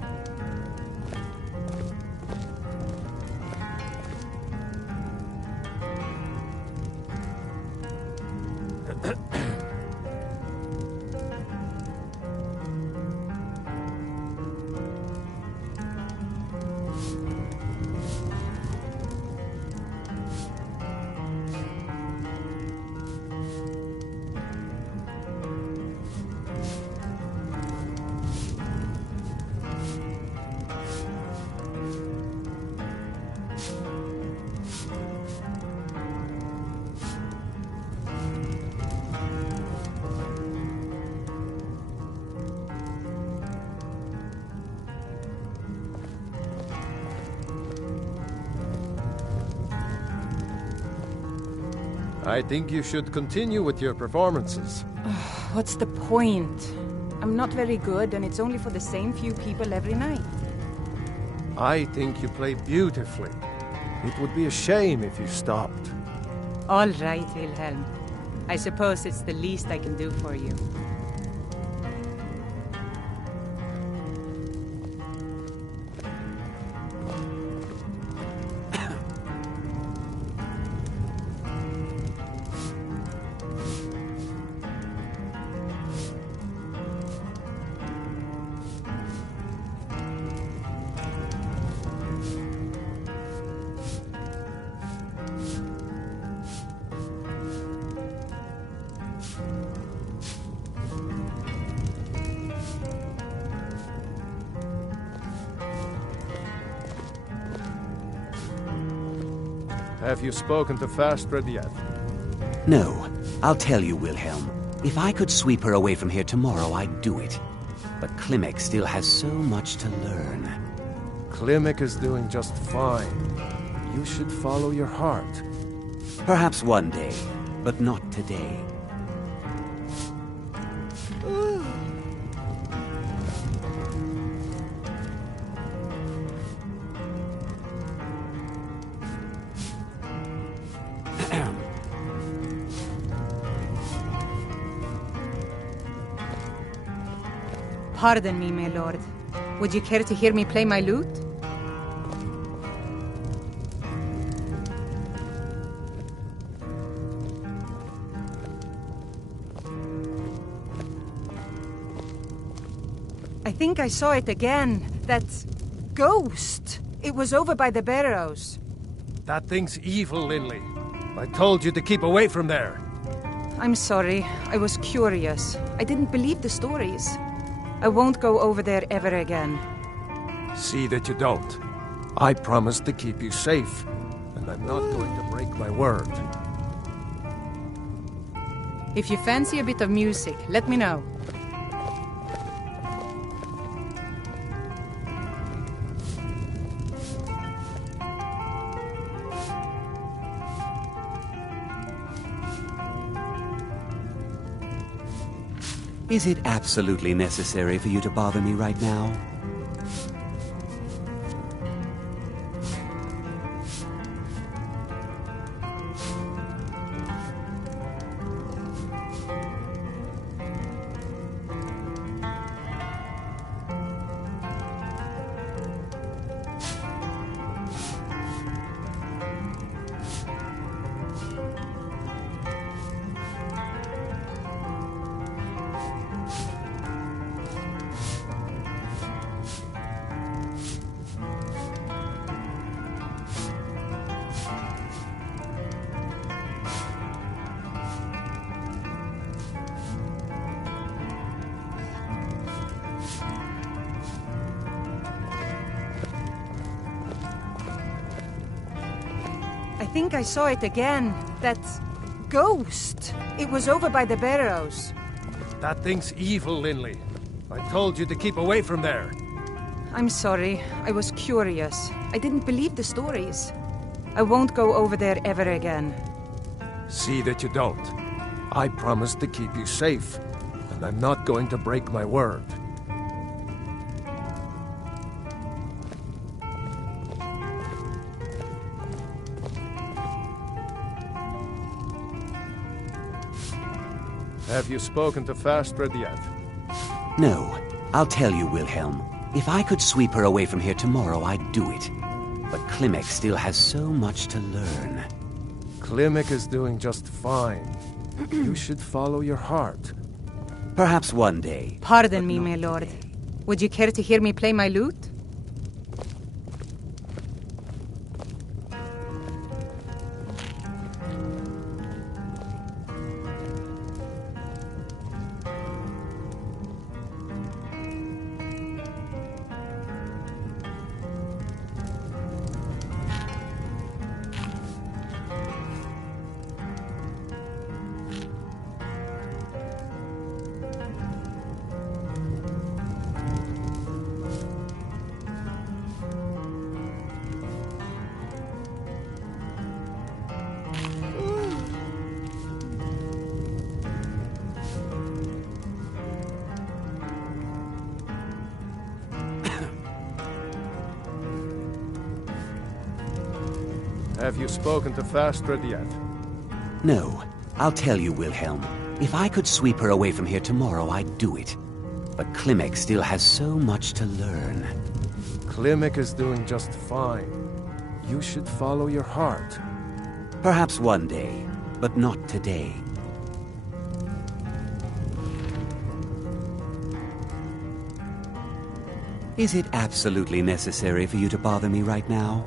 I think you should continue with your performances. What's the point? I'm not very good, and it's only for the same few people every night. I think you play beautifully. It would be a shame if you stopped. All right, Wilhelm. I suppose it's the least I can do for you. Have you spoken to Fastred yet? No. I'll tell you, Wilhelm. If I could sweep her away from here tomorrow, I'd do it. But Klimek still has so much to learn. Klimek is doing just fine. You should follow your heart. Perhaps one day, but not today. Pardon me, my lord. Would you care to hear me play my lute? I think I saw it again. That ghost. It was over by the barrows. That thing's evil, Linley. I told you to keep away from there. I'm sorry. I was curious. I didn't believe the stories. I won't go over there ever again. See that you don't. I promised to keep you safe, and I'm not going to break my word. If you fancy a bit of music, let me know. Is it absolutely necessary for you to bother me right now? I think I saw it again. That ghost. It was over by the barrows. That thing's evil, Linley. I told you to keep away from there. I'm sorry. I was curious. I didn't believe the stories. I won't go over there ever again. See that you don't. I promised to keep you safe, and I'm not going to break my word. Have you spoken to Fastred yet? No. I'll tell you, Wilhelm. If I could sweep her away from here tomorrow, I'd do it. But Klimek still has so much to learn. Klimek is doing just fine. You should follow your heart. Perhaps one day. Pardon me, my lord. Would you care to hear me play my lute? Have you spoken to Fastred yet? No. I'll tell you, Wilhelm. If I could sweep her away from here tomorrow, I'd do it. But Klimek still has so much to learn. Klimek is doing just fine. You should follow your heart. Perhaps one day, but not today. Is it absolutely necessary for you to bother me right now?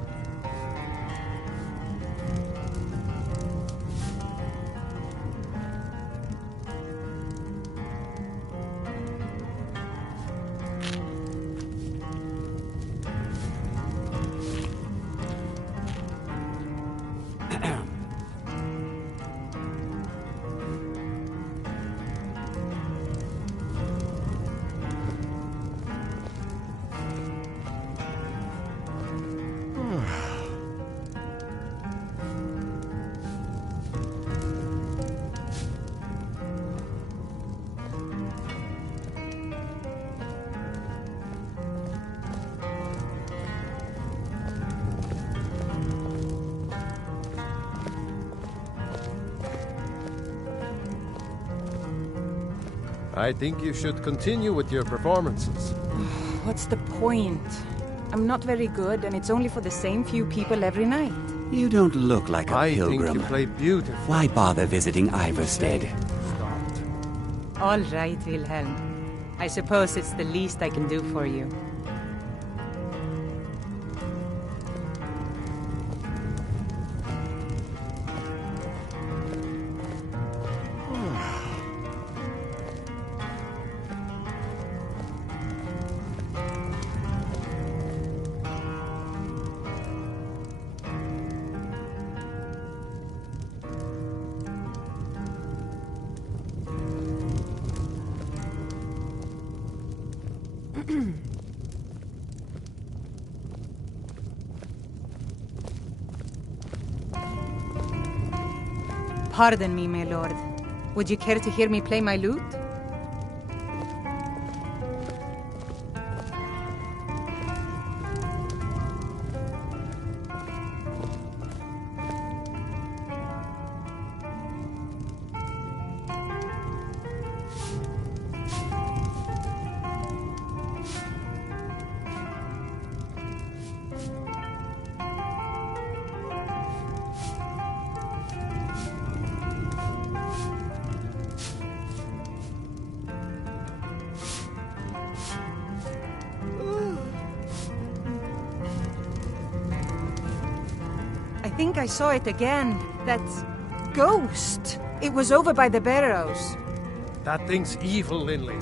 I think you should continue with your performances. What's the point? I'm not very good, and it's only for the same few people every night. You don't look like a pilgrim. I think you play beautifully. Why bother visiting Iverstead? All right, Wilhelm. I suppose it's the least I can do for you. Pardon me, my lord. Would you care to hear me play my lute? I think I saw it again. That ghost. It was over by the barrows. That thing's evil, Linley.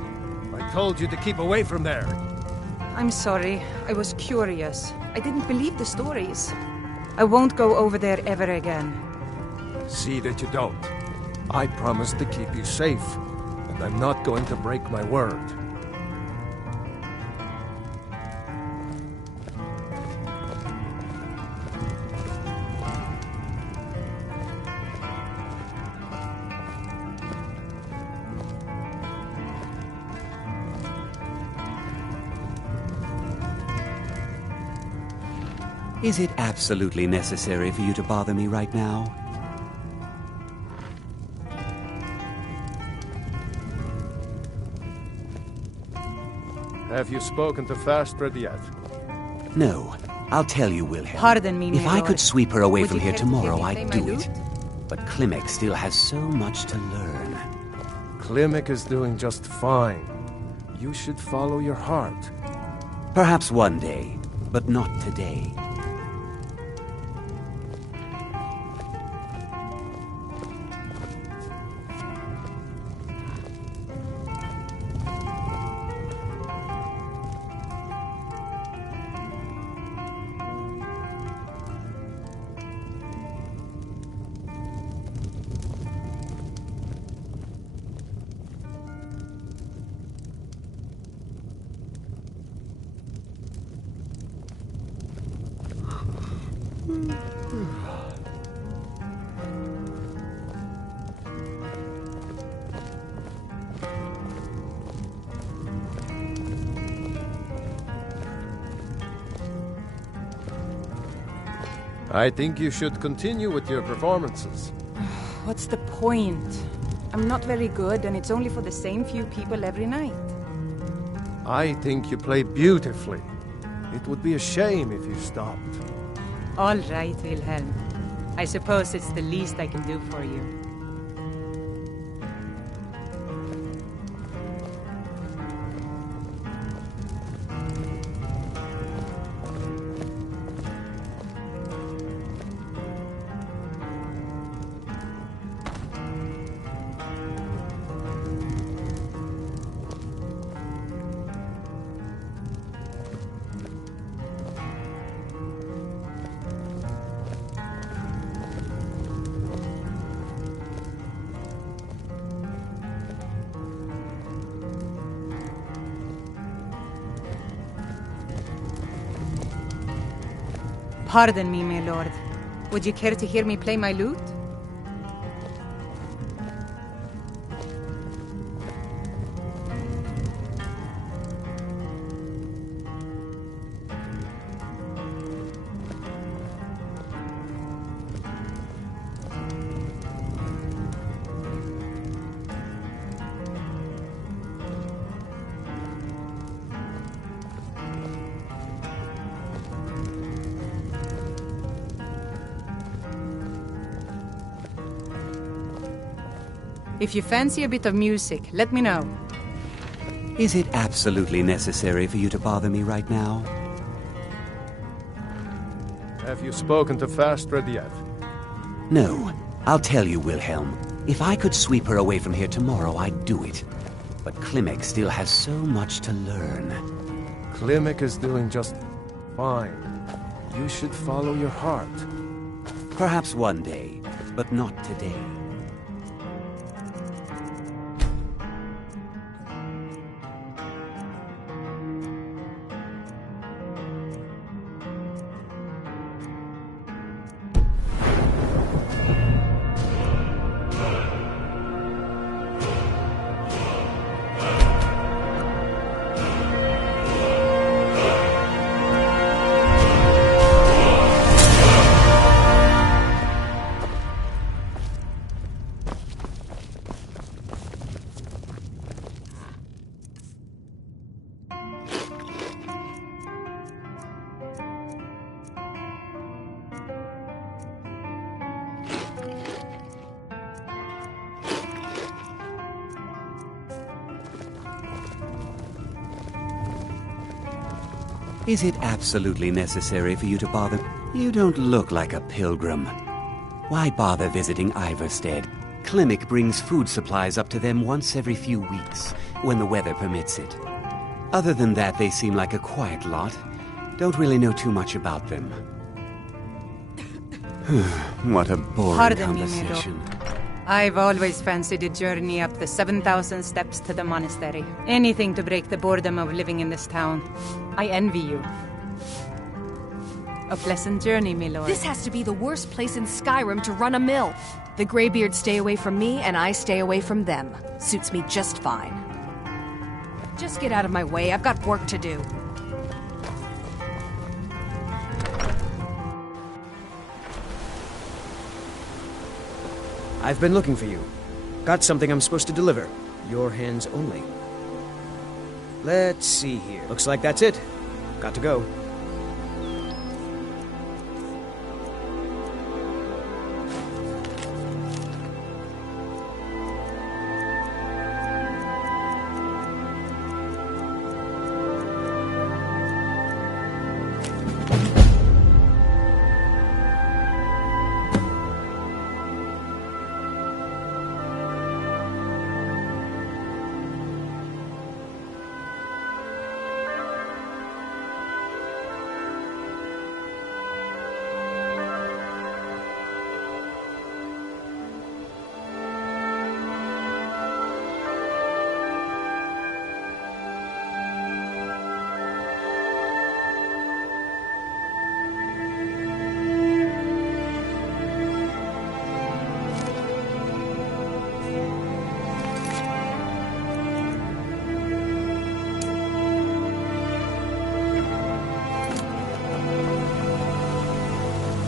I told you to keep away from there. I'm sorry. I was curious. I didn't believe the stories. I won't go over there ever again. See that you don't. I promised to keep you safe, and I'm not going to break my word. Is it absolutely necessary for you to bother me right now? Have you spoken to Fastred yet? No. I'll tell you, Wilhelm. Pardon me, my If I lord. could sweep her away Would from you here care to hear tomorrow, me I'd play my do lute? it. But Klimek still has so much to learn. Klimek is doing just fine. You should follow your heart. Perhaps one day, but not today. I think you should continue with your performances. What's the point? I'm not very good, and it's only for the same few people every night. I think you play beautifully. It would be a shame if you stopped. All right, Wilhelm. I suppose it's the least I can do for you. Pardon me, my lord. Would you care to hear me play my lute? If you fancy a bit of music, let me know. Is it absolutely necessary for you to bother me right now? Have you spoken to Fastred yet? No. I'll tell you, Wilhelm. If I could sweep her away from here tomorrow, I'd do it. But Klimek still has so much to learn. Klimek is doing just fine. You should follow your heart. Perhaps one day, but not today. Is it absolutely necessary for you to bother? You don't look like a pilgrim. Why bother visiting Iverstead? Klimek brings food supplies up to them once every few weeks, when the weather permits it. Other than that, they seem like a quiet lot. Don't really know too much about them. What a boring Pardon me, conversation. I've always fancied a journey up the 7,000 steps to the monastery. Anything to break the boredom of living in this town. I envy you. A pleasant journey, my lord. This has to be the worst place in Skyrim to run a mill. The Greybeards stay away from me, and I stay away from them. Suits me just fine. Just get out of my way. I've got work to do. I've been looking for you. Got something I'm supposed to deliver. Your hands only. Let's see here. Looks like that's it. Got to go.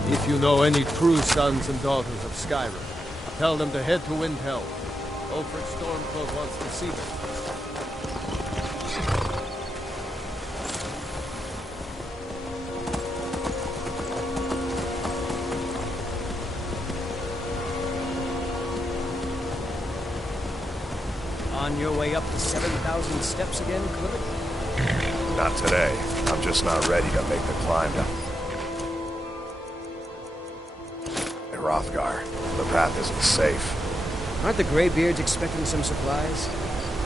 If you know any true sons and daughters of Skyrim, tell them to head to Windhelm. Ulfric Stormcloak wants to see them. On your way up the 7,000 steps again, Klimek? Not today. I'm just not ready to make the climb down. Hrothgar, the path isn't safe. Aren't the Greybeards expecting some supplies?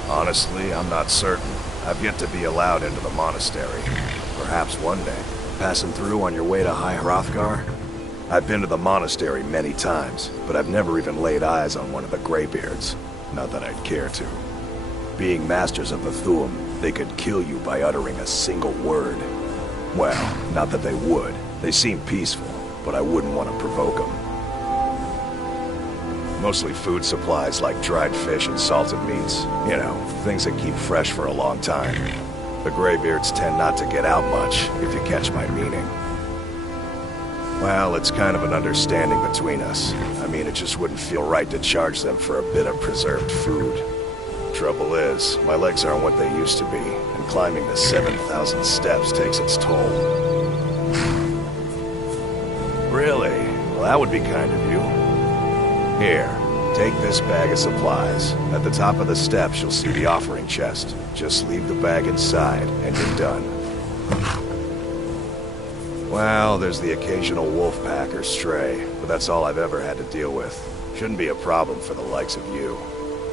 Honestly, I'm not certain. I've yet to be allowed into the monastery. Perhaps one day. Passing through on your way to High Hrothgar? I've been to the monastery many times, but I've never even laid eyes on one of the Greybeards. Not that I'd care to. Being masters of the Thu'um, they could kill you by uttering a single word. Well, not that they would. They seem peaceful, but I wouldn't want to provoke them. Mostly food supplies like dried fish and salted meats. You know, things that keep fresh for a long time. The Greybeards tend not to get out much, if you catch my meaning. Well, it's kind of an understanding between us. I mean, it just wouldn't feel right to charge them for a bit of preserved food. Trouble is, my legs aren't what they used to be, and climbing the 7,000 steps takes its toll. Really? Well, that would be kind of you. Here, take this bag of supplies. At the top of the steps, you'll see the offering chest. Just leave the bag inside, and you're done. Well, there's the occasional wolf pack or stray, but that's all I've ever had to deal with. Shouldn't be a problem for the likes of you.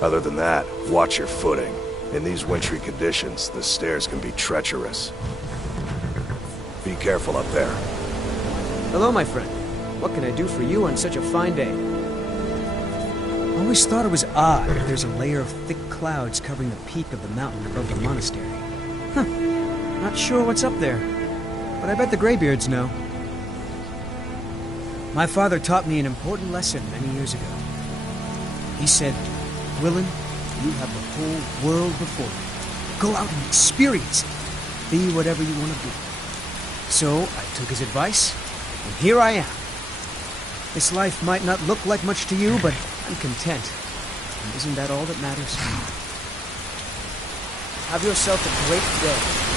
Other than that, watch your footing. In these wintry conditions, the stairs can be treacherous. Be careful up there. Hello, my friend. What can I do for you on such a fine day? Always thought it was odd that there's a layer of thick clouds covering the peak of the mountain above the monastery. Huh. Not sure what's up there, but I bet the Greybeards know. My father taught me an important lesson many years ago. He said, Willin, you have the whole world before you. Go out and experience it. Be whatever you want to be. So I took his advice, and here I am. This life might not look like much to you, but I'm content. And isn't that all that matters? Have yourself a great day.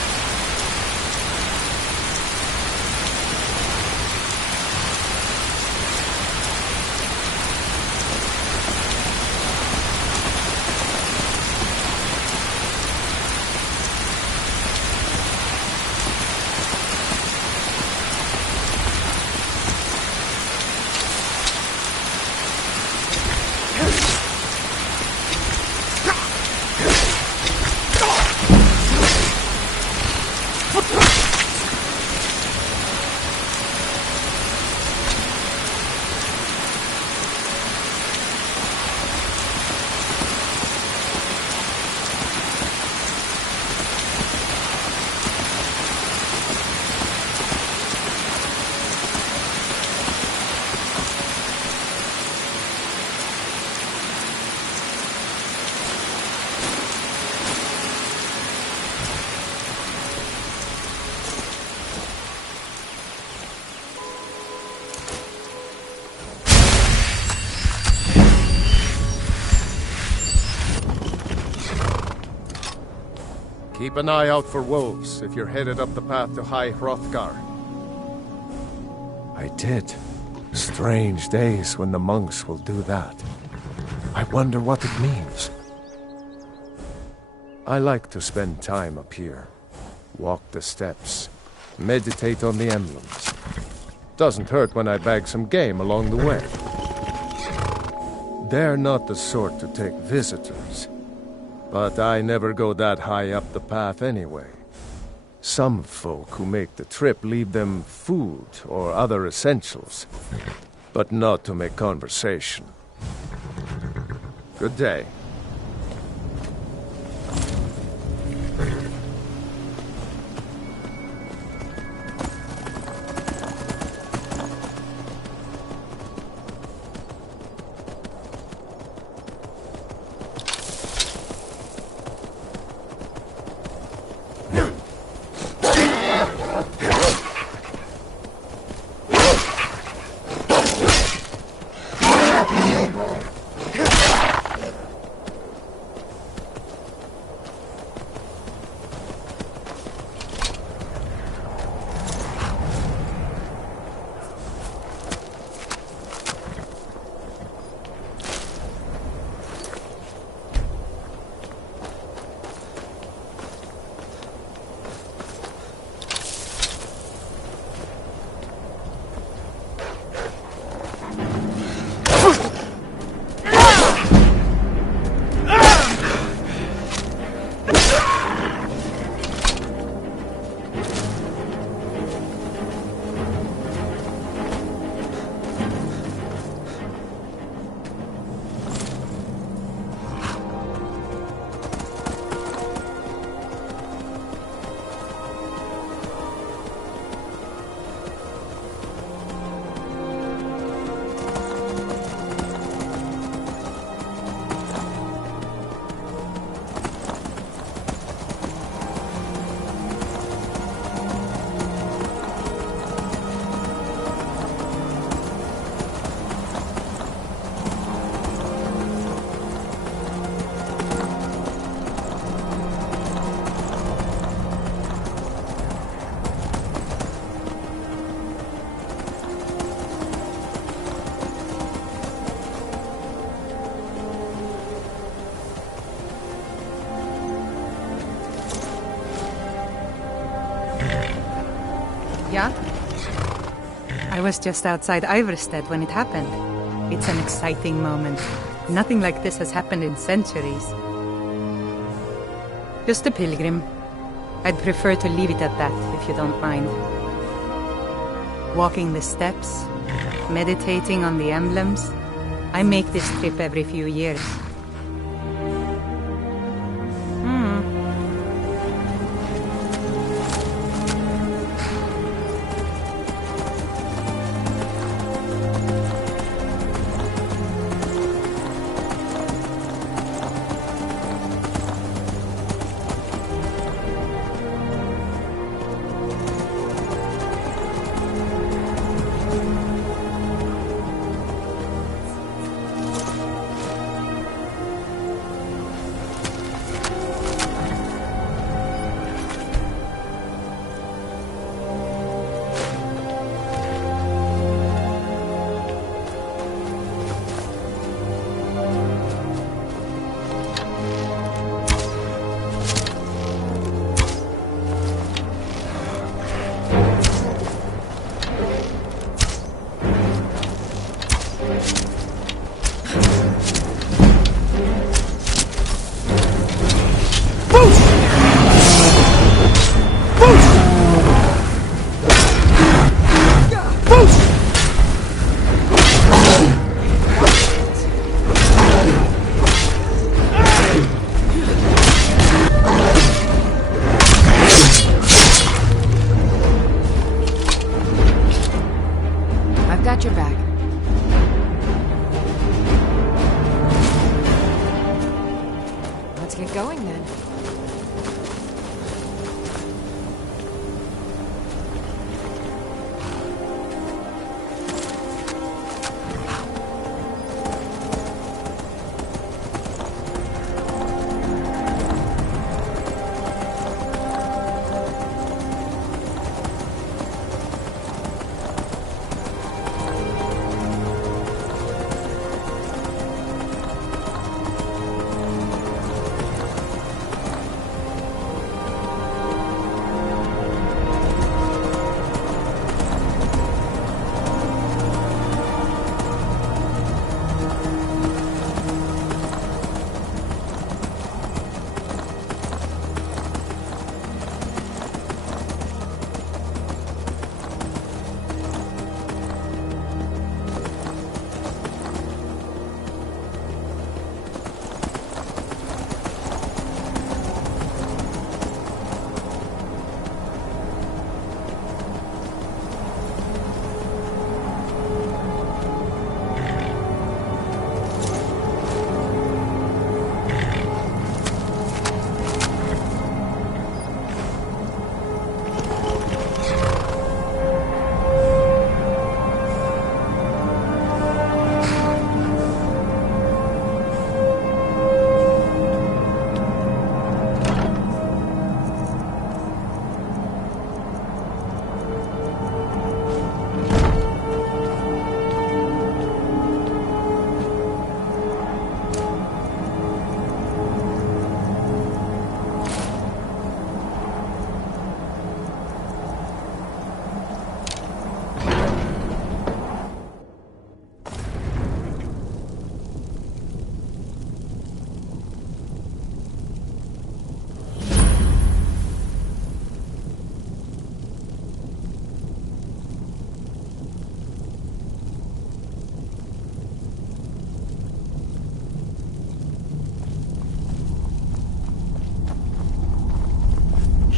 Keep an eye out for wolves if you're headed up the path to High Hrothgar. I did. Strange days when the monks will do that. I wonder what it means. I like to spend time up here. Walk the steps. Meditate on the emblems. Doesn't hurt when I bag some game along the way. They're not the sort to take visitors. But I never go that high up the path anyway. Some folk who make the trip leave them food or other essentials, but not to make conversation. Good day. Yeah? I was just outside Iverstead when it happened. It's an exciting moment. Nothing like this has happened in centuries. Just a pilgrim. I'd prefer to leave it at that, if you don't mind. Walking the steps, meditating on the emblems. I make this trip every few years.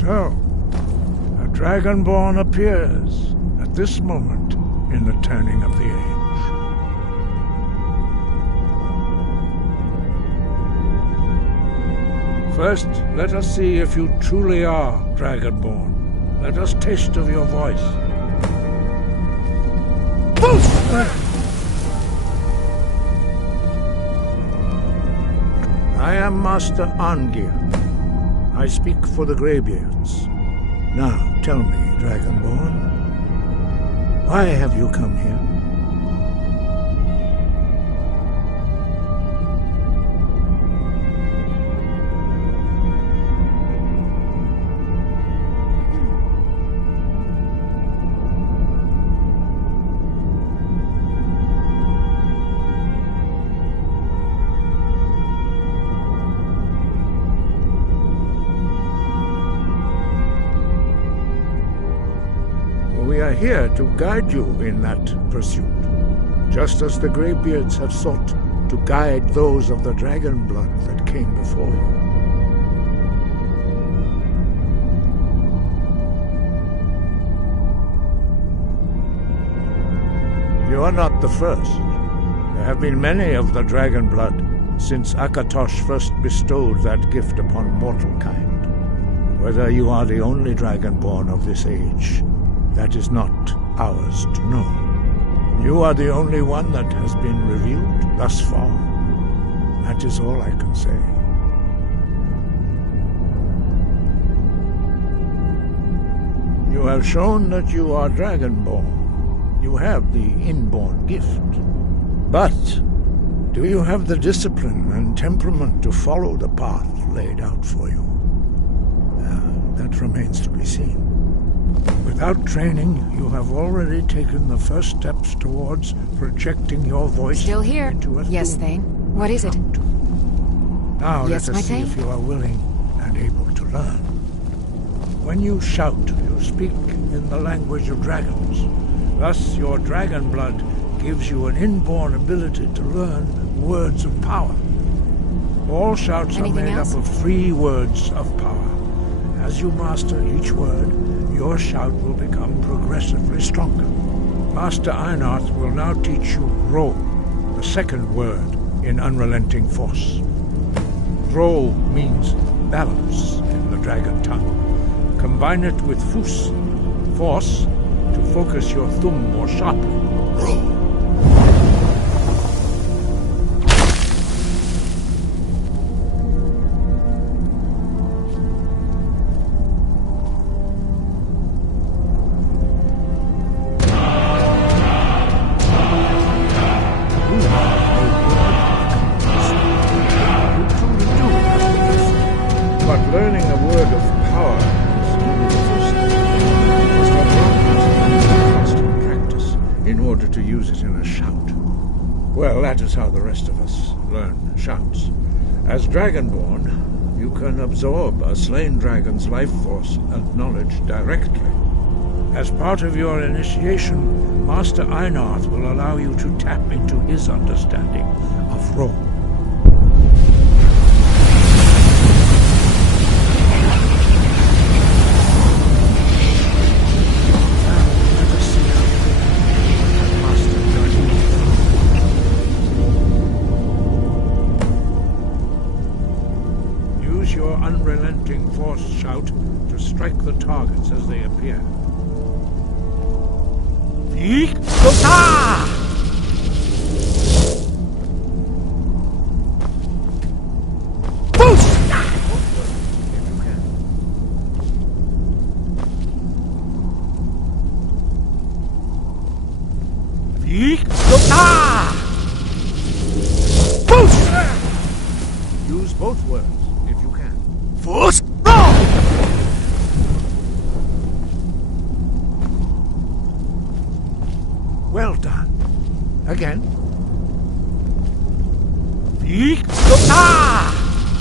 So, a Dragonborn appears at this moment in the turning of the age. First, let us see if you truly are Dragonborn. Let us taste of your voice. I am Master Angir. I speak for the Greybeards. Now, tell me, Dragonborn, why have you come here? We are here to guide you in that pursuit, just as the Greybeards have sought to guide those of the dragon blood that came before you. You are not the first. There have been many of the dragon blood since Akatosh first bestowed that gift upon mortal kind. Whether you are the only dragonborn of this age, that is not ours to know. You are the only one that has been revealed thus far. That is all I can say. You have shown that you are Dragonborn. You have the inborn gift. But do you have the discipline and temperament to follow the path laid out for you? That remains to be seen. Without training, you have already taken the first steps towards projecting your voice Still here. into a Yes, thing. Thane. What is it? Now Yes, let my us see Thane? if you are willing and able to learn. When you shout, you speak in the language of dragons. Thus, your dragon blood gives you an inborn ability to learn words of power. All shouts Anything are made else? up of 3 words of power. As you master each word, your shout will become progressively stronger. Master Einarth will now teach you Ro, the second word in Unrelenting Force. Ro means balance in the dragon tongue. Combine it with Fus, force, to focus your thumb more sharply. Ro. Learning a word of power is only the first step. You must have constant practice in order to use it in a shout. Well, that is how the rest of us learn shouts. As Dragonborn, you can absorb a slain dragon's life force and knowledge directly. As part of your initiation, Master Einarth will allow you to tap into his understanding of Ro. Your unrelenting force shout to strike the targets as they appear. Use both words. Force! Well done. Again.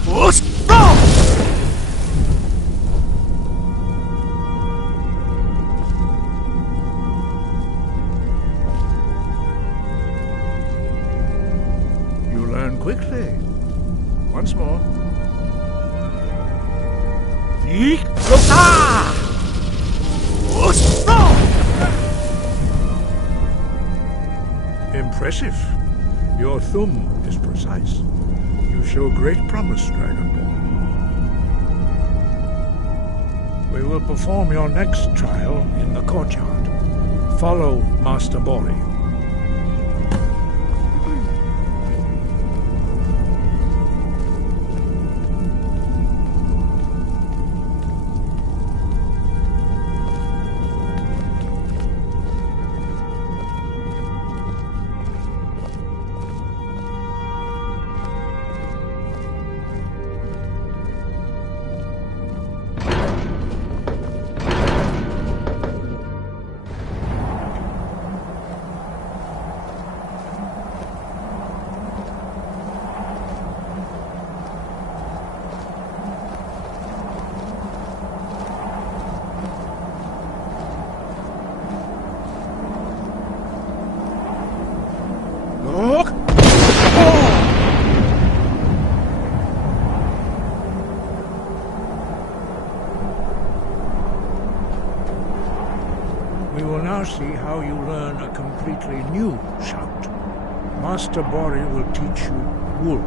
Force! You learn quickly. Once more. Impressive. Your thumb is precise. You show great promise, Dragonborn. We will perform your next trial in the courtyard. Follow Master Bori. We will now see how you learn a completely new shout. Master Bori will teach you Wuld,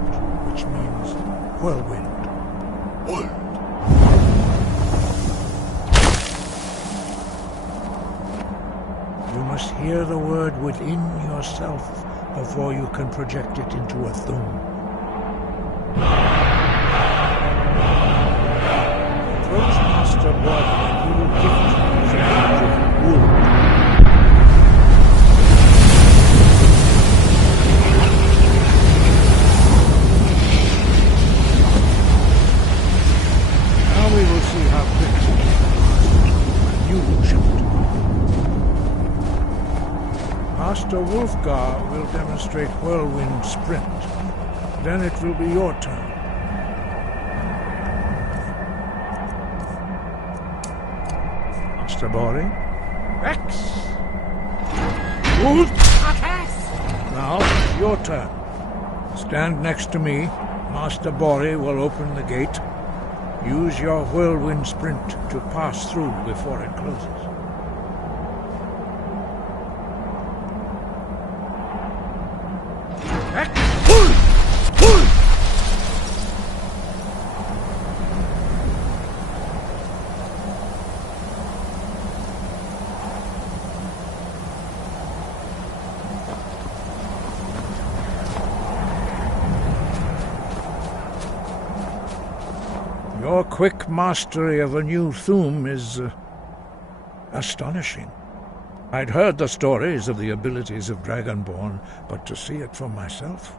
which means whirlwind. Wuld. You must hear the word within yourself before you can project it into a thum. Approach Master Bori and he will gift you the magic Wuld. Now we will see how quickly you shout. Master Wolfgar will demonstrate whirlwind sprint. Then it will be your turn. Master Bori. Rex! Wolf! Now, your turn. Stand next to me. Master Bori will open the gate. Use your whirlwind sprint to pass through before it closes. Your quick mastery of a new thum is astonishing. I'd heard the stories of the abilities of Dragonborn, but to see it for myself...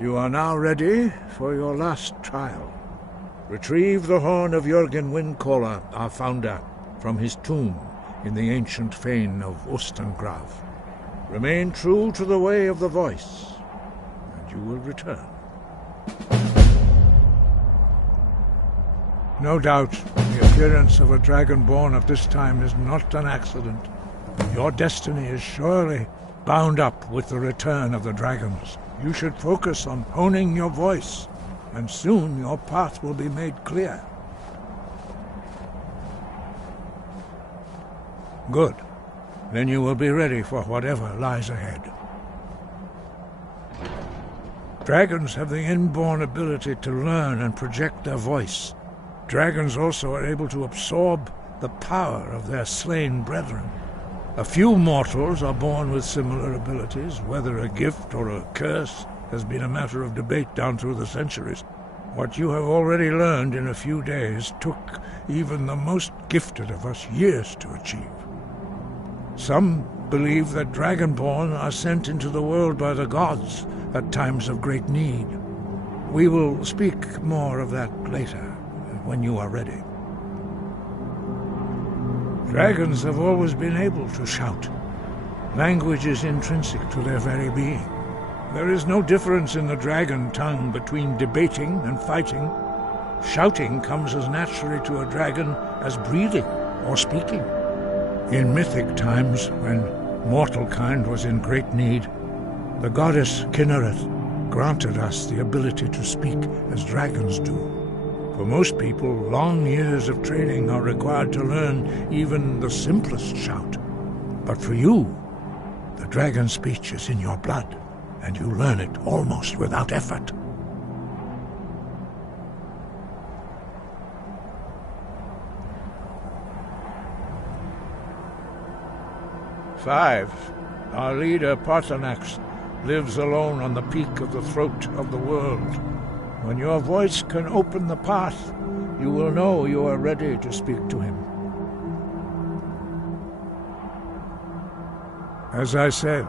You are now ready for your last trial. Retrieve the horn of Jürgen Windcaller, our founder, from his tomb in the ancient fane of Ostengrav. Remain true to the way of the voice, and you will return. No doubt, the appearance of a Dragonborn at this time is not an accident. Your destiny is surely bound up with the return of the dragons. You should focus on honing your voice, and soon your path will be made clear. Good. Then you will be ready for whatever lies ahead. Dragons have the inborn ability to learn and project their voice. Dragons also are able to absorb the power of their slain brethren. A few mortals are born with similar abilities. Whether a gift or a curse has been a matter of debate down through the centuries. What you have already learned in a few days took even the most gifted of us years to achieve. Some believe that Dragonborn are sent into the world by the gods at times of great need. We will speak more of that later, when you are ready. Dragons have always been able to shout. Language is intrinsic to their very being. There is no difference in the dragon tongue between debating and fighting. Shouting comes as naturally to a dragon as breathing or speaking. In mythic times, when mortal kind was in great need, the goddess Kinnereth granted us the ability to speak as dragons do. For most people, long years of training are required to learn even the simplest shout. But for you, the dragon speech is in your blood, and you learn it almost without effort. Five, our leader Parthenax lives alone on the peak of the throat of the world. When your voice can open the path, you will know you are ready to speak to him. As I said,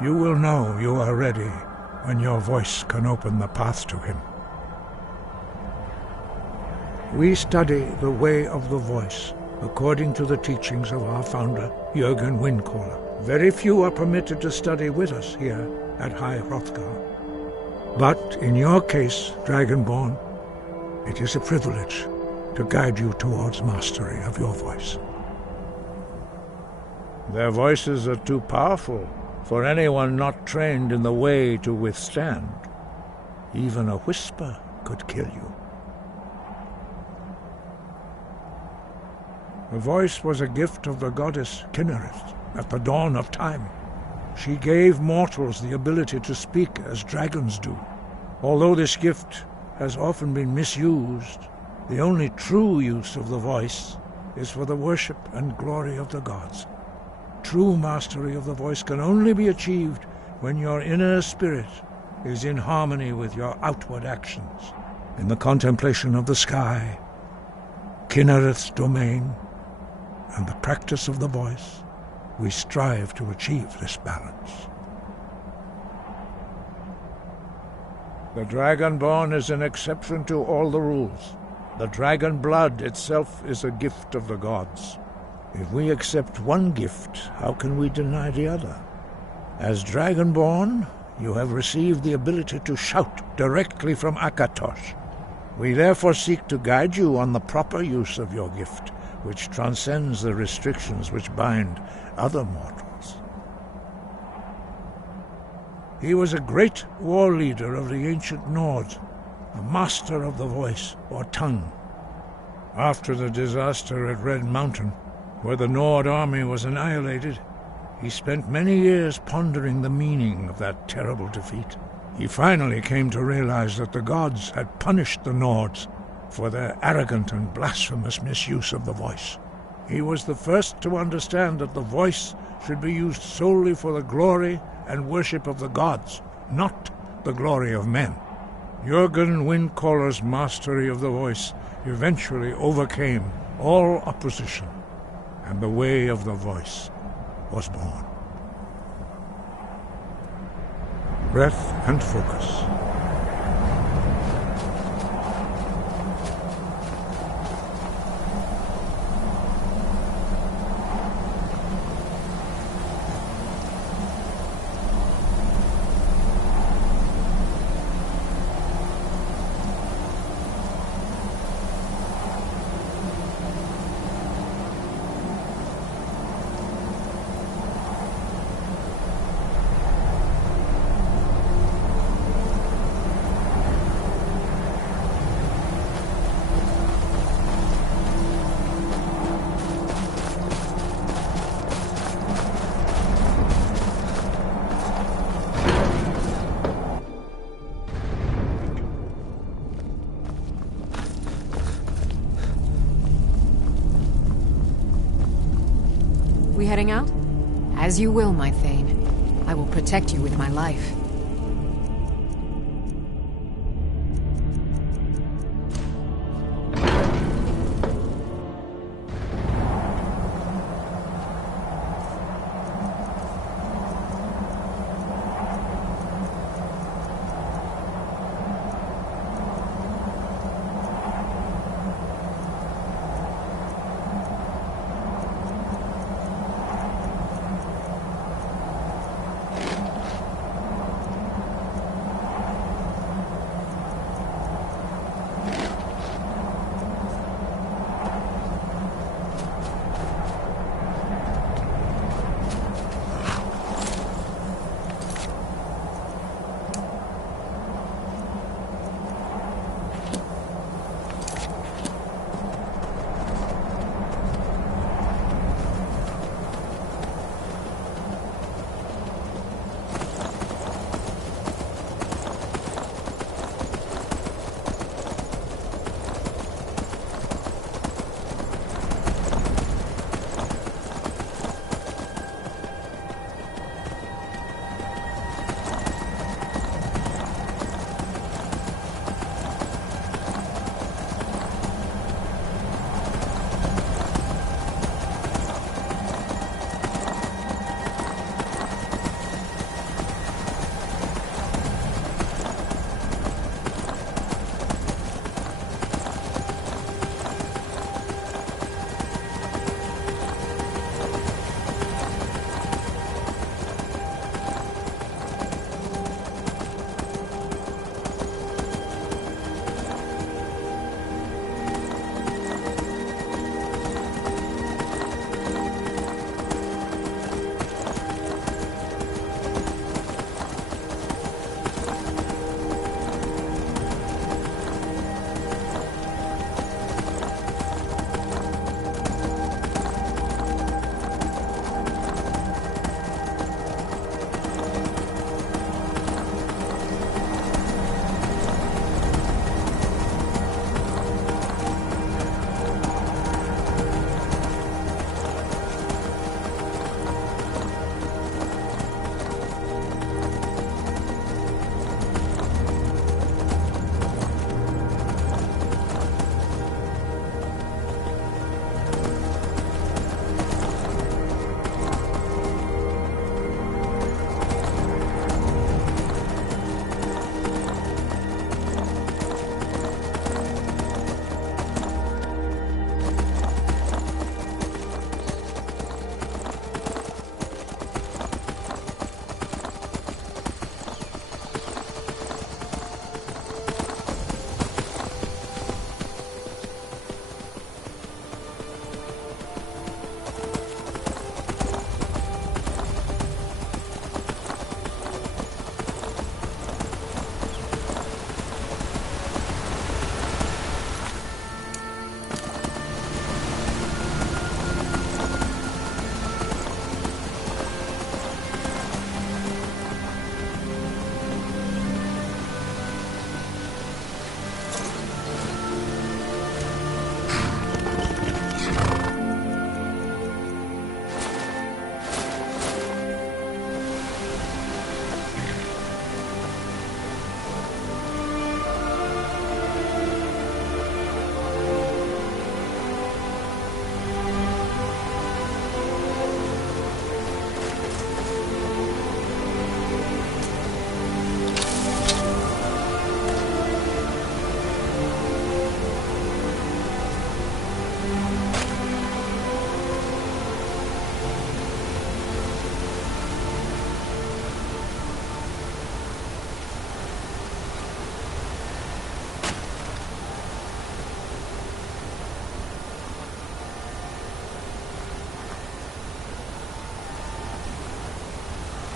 you will know you are ready when your voice can open the path to him. We study the way of the voice, according to the teachings of our founder, Jürgen Windcaller. Very few are permitted to study with us here at High Hrothgar. But in your case, Dragonborn, it is a privilege to guide you towards mastery of your voice. Their voices are too powerful for anyone not trained in the way to withstand. Even a whisper could kill you. The voice was a gift of the goddess Kinnereth at the dawn of time. She gave mortals the ability to speak as dragons do. Although this gift has often been misused, the only true use of the voice is for the worship and glory of the gods. True mastery of the voice can only be achieved when your inner spirit is in harmony with your outward actions. In the contemplation of the sky, Kinnereth's domain, and the practice of the voice, we strive to achieve this balance. The Dragonborn is an exception to all the rules. The dragon blood itself is a gift of the gods. If we accept one gift, how can we deny the other? As Dragonborn, you have received the ability to shout directly from Akatosh. We therefore seek to guide you on the proper use of your gift, which transcends the restrictions which bind other mortals. He was a great war leader of the ancient Nords, a master of the voice, or tongue. After the disaster at Red Mountain, where the Nord army was annihilated, he spent many years pondering the meaning of that terrible defeat. He finally came to realize that the gods had punished the Nords for their arrogant and blasphemous misuse of the voice. He was the first to understand that the voice should be used solely for the glory and worship of the gods, not the glory of men. Jürgen Windcaller's mastery of the voice eventually overcame all opposition, and the way of the voice was born. Breath and focus. We heading out? As you will, my Thane. I will protect you with my life.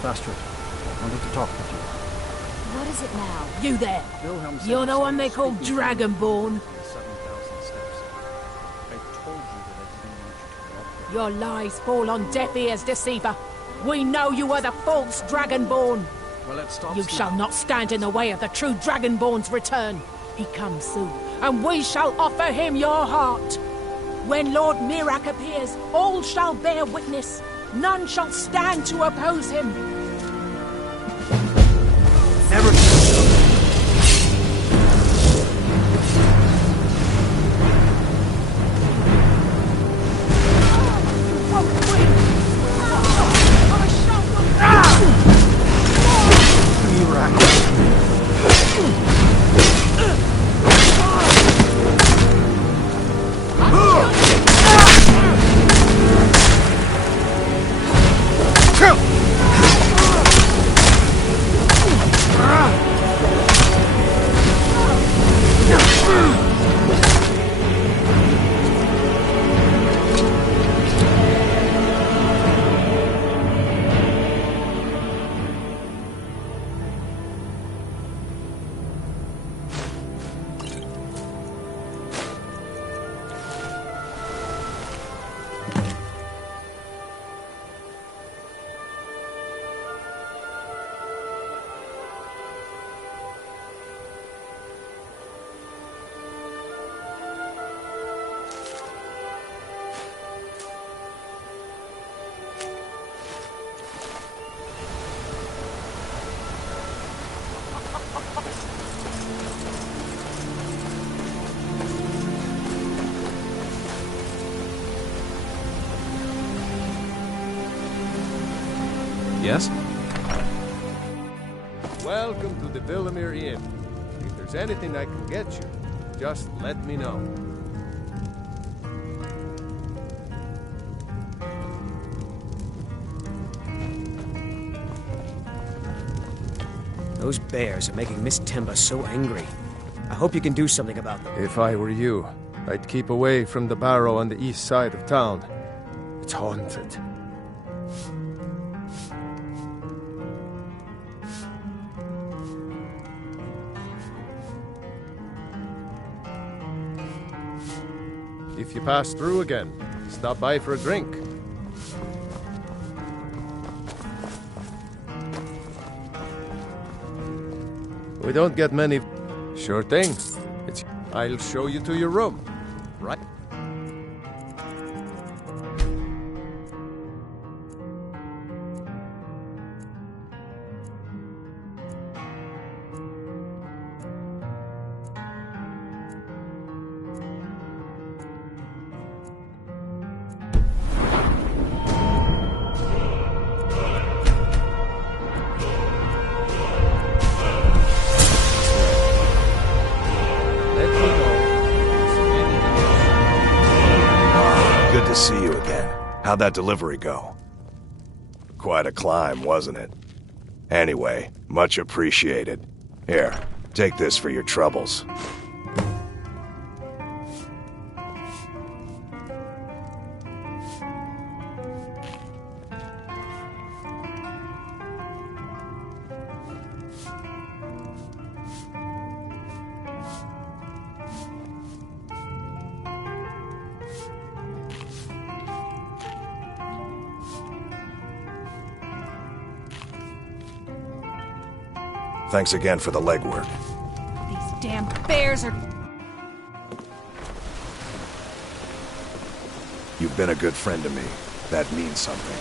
Astrid, I wanted to talk with you. What is it now? You there. You're the one they call Dragonborn. Your lies fall on deaf ears, deceiver. We know you are the false Dragonborn. Well, let's stop. You shall not stand in the way of the true Dragonborn's return. He comes soon, and we shall offer him your heart. When Lord Mirak appears, all shall bear witness. None shall stand to oppose him. Never. Yes? Welcome to the Villamere Inn. If there's anything I can get you, just let me know. Those bears are making Miss Temba so angry. I hope you can do something about them. If I were you, I'd keep away from the barrow on the east side of town. It's haunted. If you pass through again, stop by for a drink. We don't get many... Sure thing. I'll show you to your room. Right? See you again. How'd that delivery go? Quite a climb, wasn't it? Anyway, much appreciated. Here, take this for your troubles. Thanks again for the legwork. These damn bears are... You've been a good friend to me. That means something.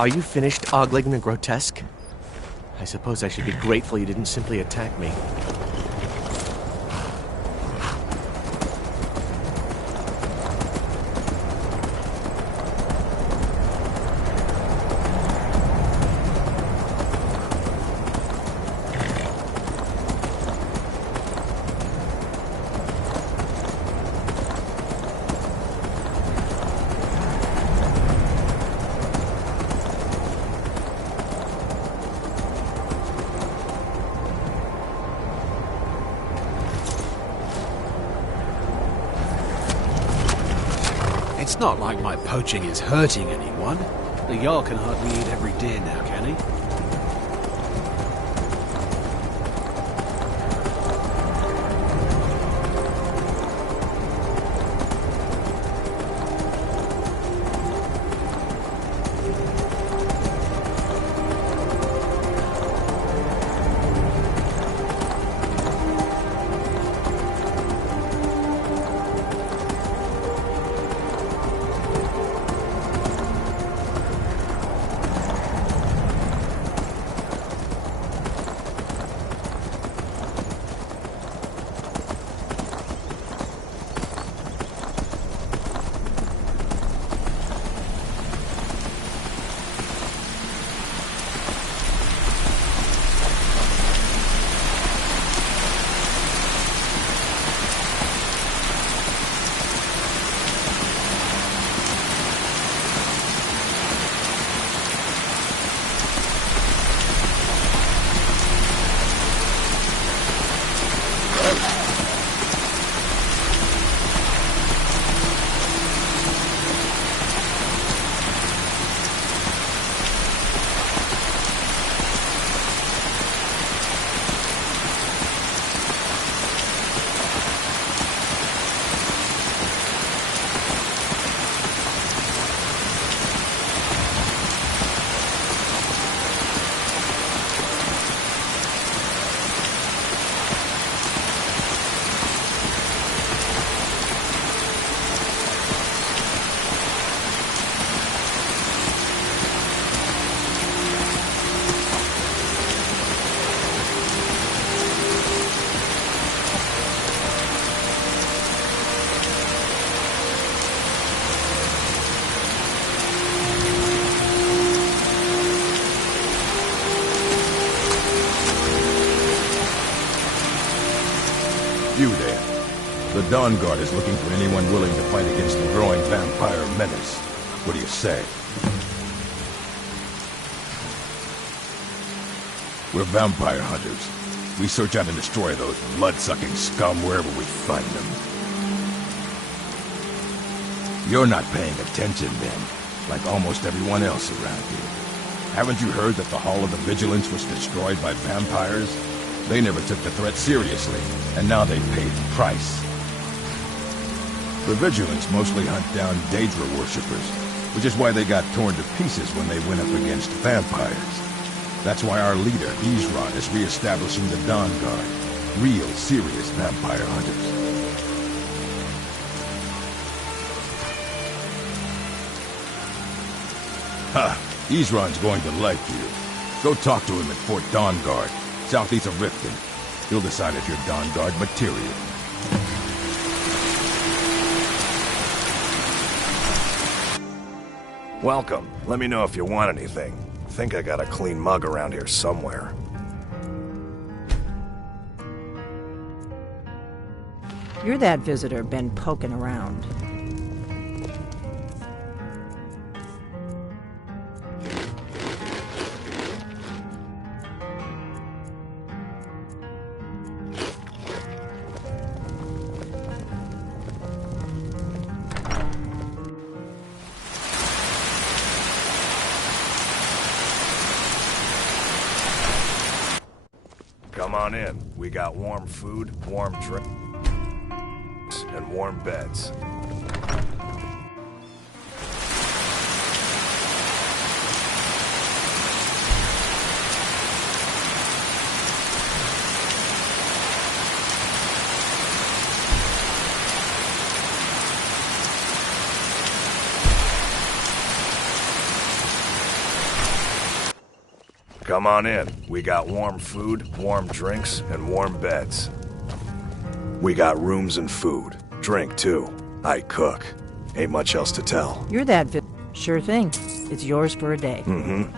Are you finished ogling the grotesque? I suppose I should be grateful you didn't simply attack me. It's not like my poaching is hurting anyone. The Jarl can hardly eat every deer now, can he? You there. The Dawn Guard is looking for anyone willing to fight against the growing vampire menace. What do you say? We're vampire hunters. We search out and destroy those blood-sucking scum wherever we find them. You're not paying attention then, like almost everyone else around here. Haven't you heard that the Hall of the Vigilance was destroyed by vampires? They never took the threat seriously, and now they paid the price. The Vigilance mostly hunt down Daedra worshippers, which is why they got torn to pieces when they went up against vampires. That's why our leader, Izran, is re-establishing the Dawn Guard. Real, serious vampire hunters. Ha! Izran's going to like you. Go talk to him at Fort Dawn Guard, southeast of Riften. He'll decide if you're Dawn Guard material. Welcome. Let me know if you want anything. I think I got a clean mug around here somewhere. You're that visitor been poking around. Come on in. We got warm food, warm drinks, and warm beds. Come on in. We got warm food, warm drinks, and warm beds. We got rooms and food. Drink, too. I cook. Ain't much else to tell. You're that Sure thing. It's yours for a day. Mm-hmm.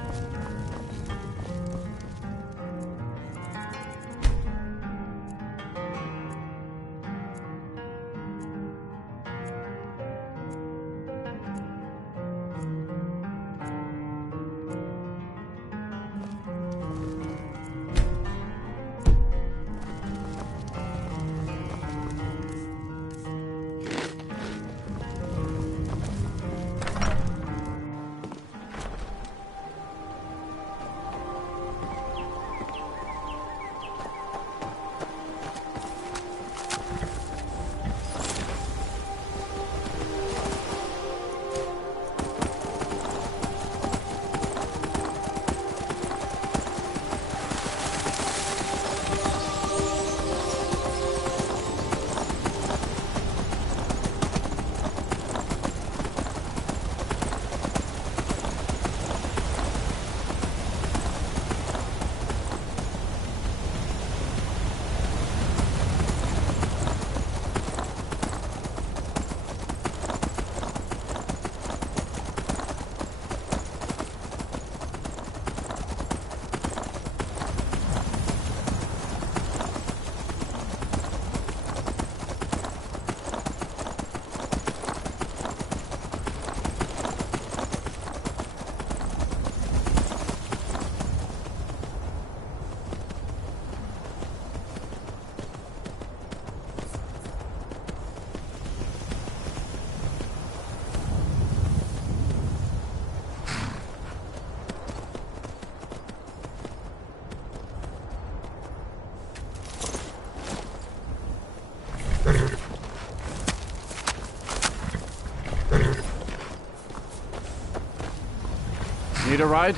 Need a ride?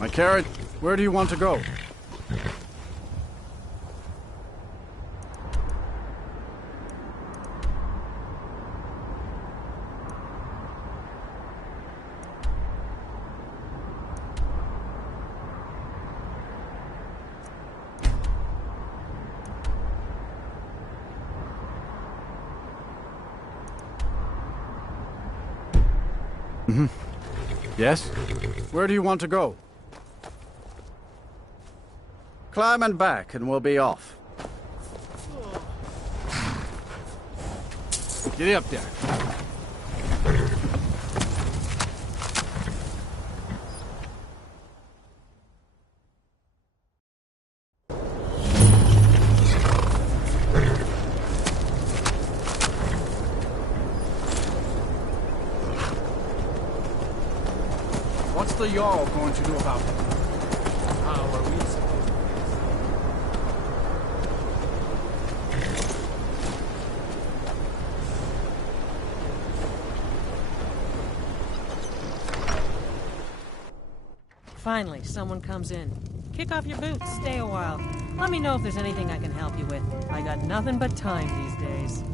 My carrot, where do you want to go? Mm-hmm. Yes? Where do you want to go? Climb and back and we'll be off. Get up there. What's the Jarl going to do about it? How are we supposed to? Finally, someone comes in. Kick off your boots, stay a while. Let me know if there's anything I can help you with. I got nothing but time these days.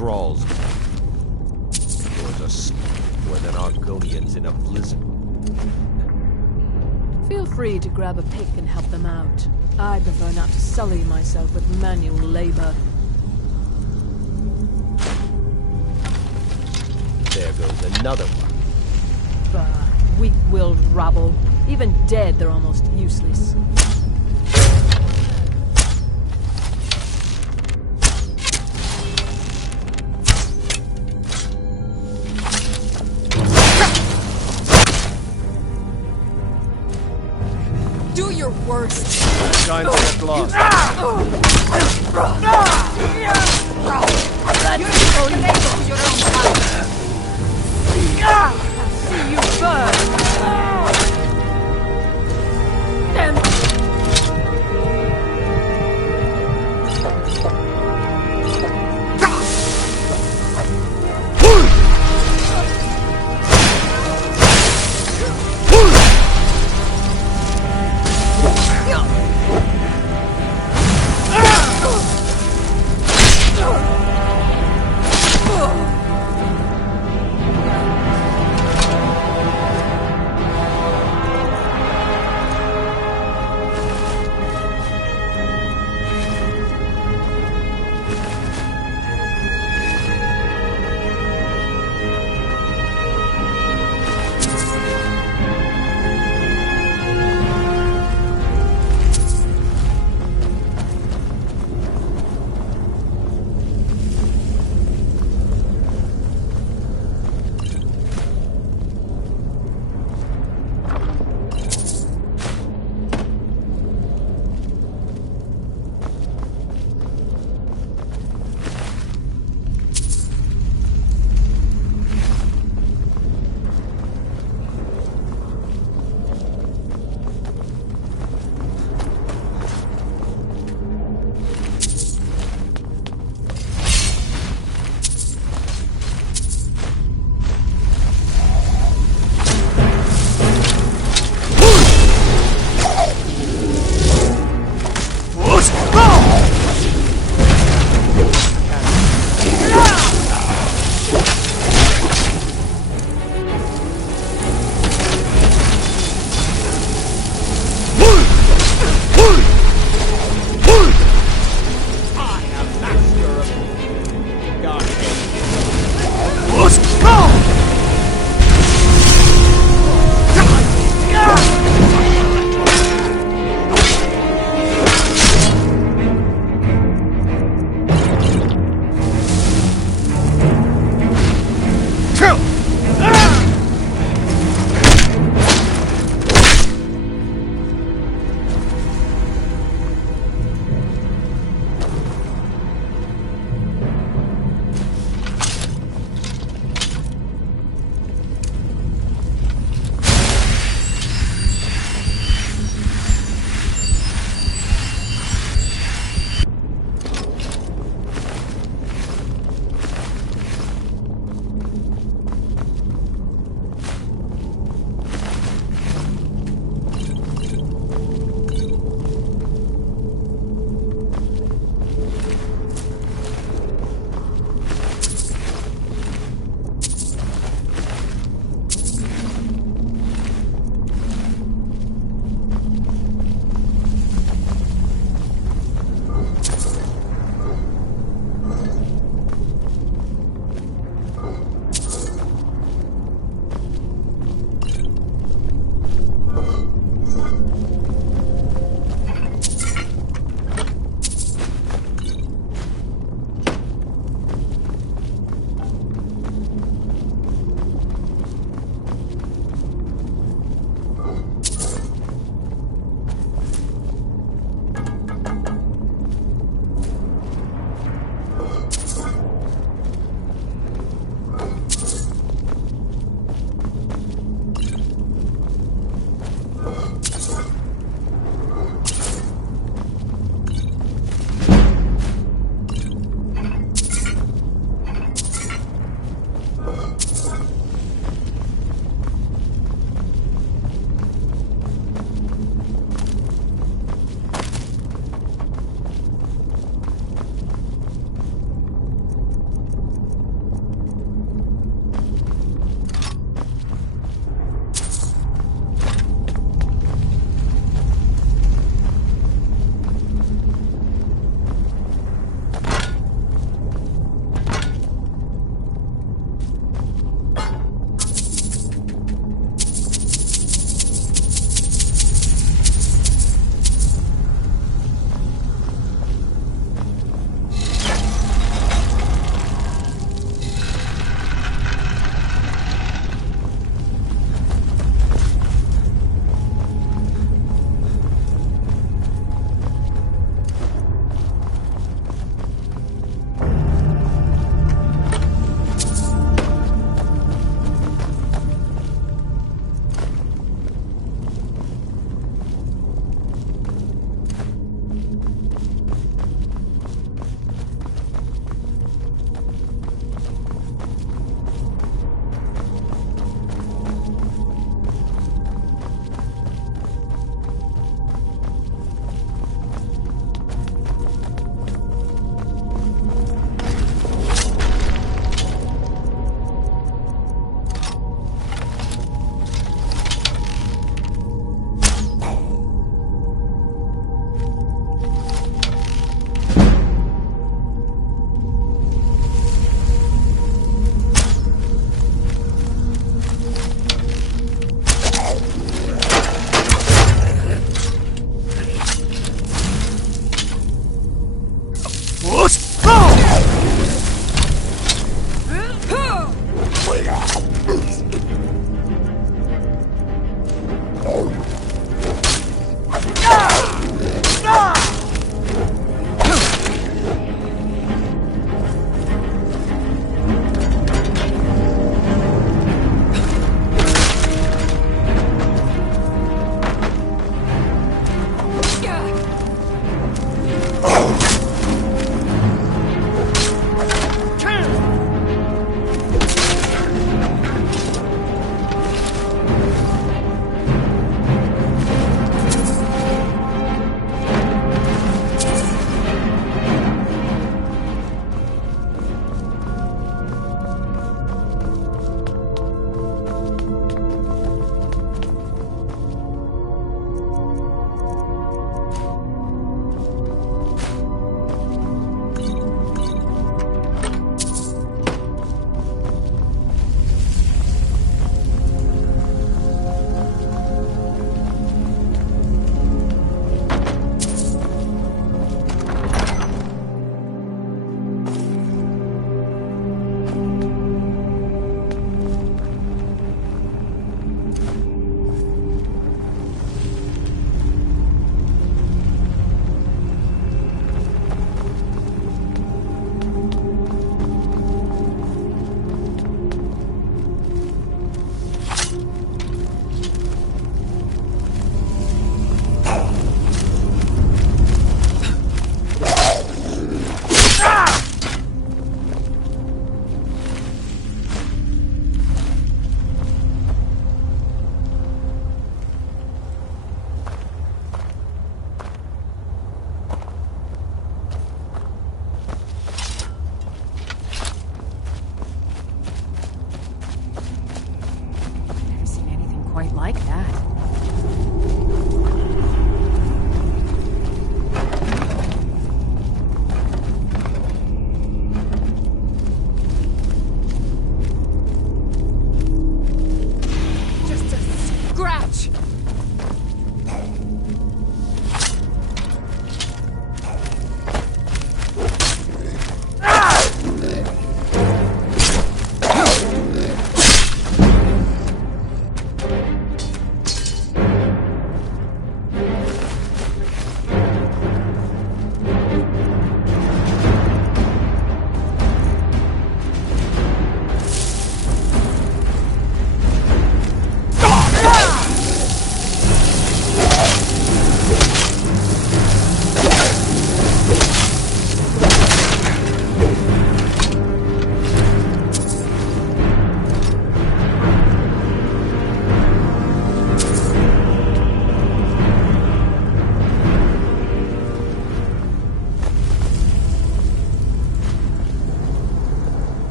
thralls. Yours are more than Argonians in a blizzard. Feel free to grab a pick and help them out. I prefer not to sully myself with manual labor. There goes another one. Bah, weak-willed rabble. Even dead, they're almost useless. Do your worst. Time to get lost. See you burn!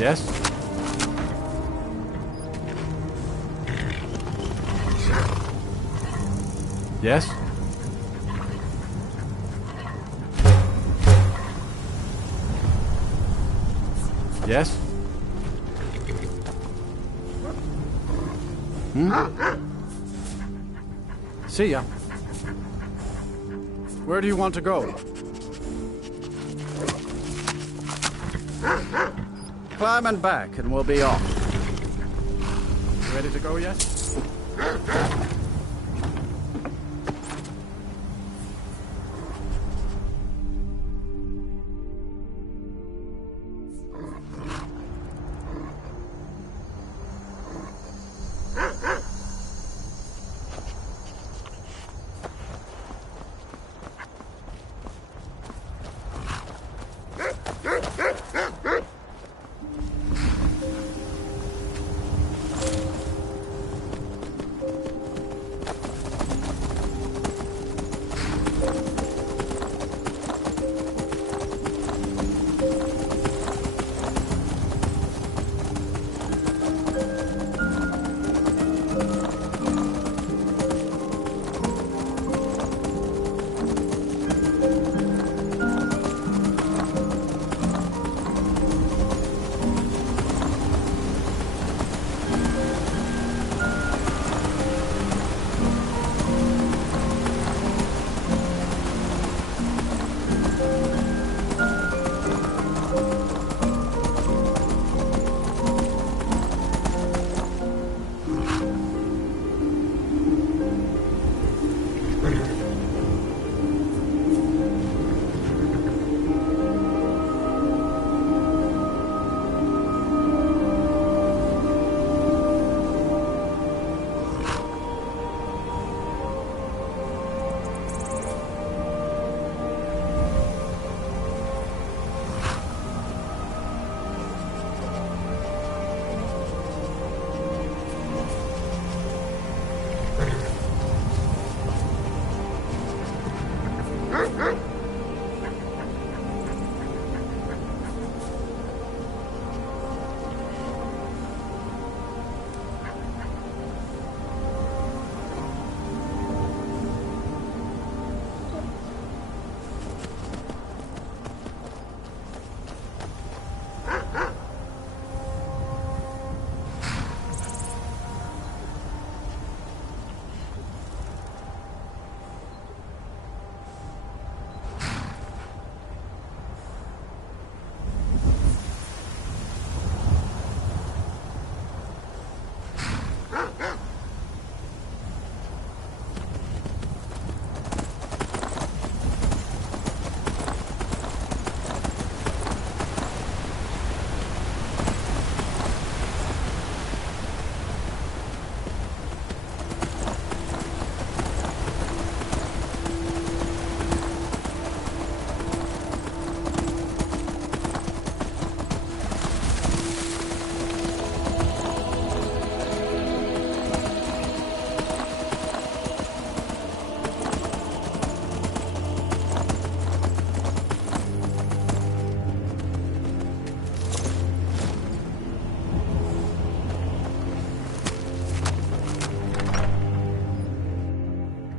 Yes? Yes? Yes? See ya. Where do you want to go? Climb and back, and we'll be off. You ready to go yet?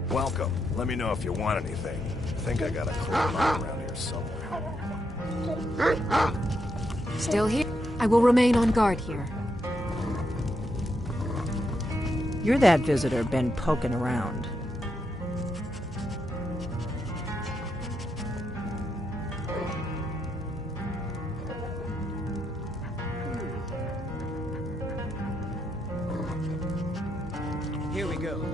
Welcome. Let me know if you want anything. I think I got a clue around here somewhere. Still here? I will remain on guard here. You're that visitor been poking around. Here we go.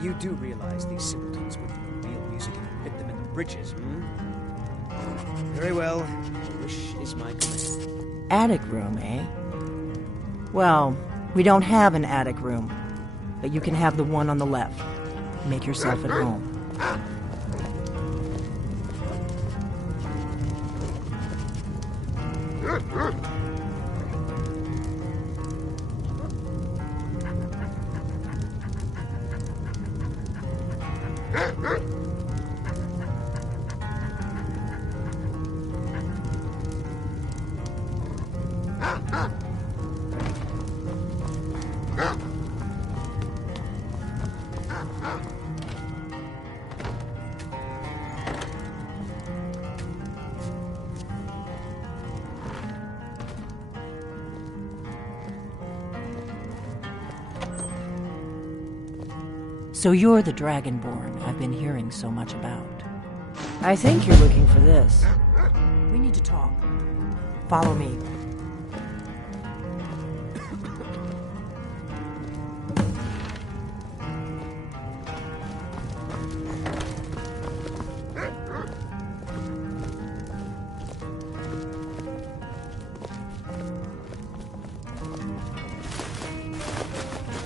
You do realize these simpletons would reveal music and fit them in the bridges, hmm? Very well. Your wish is my command. Attic room, eh? Well, we don't have an attic room, but you can have the one on the left. Make yourself at home. So you're the Dragonborn I've been hearing so much about. I think you're looking for this. We need to talk. Follow me.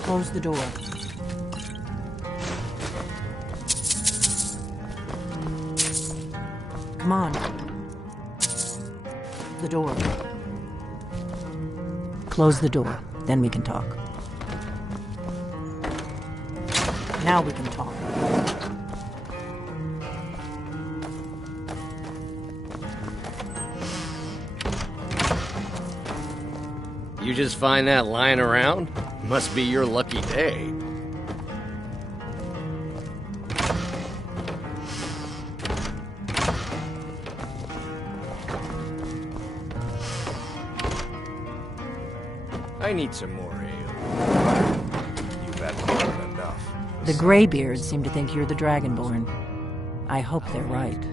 Close the door. Come on. The door. Close the door, then we can talk. Now we can talk. You just find that lying around? Must be your lucky day. I need some more ale. You've had more than enough. The Greybeards seem to think you're the Dragonborn. I hope they're right.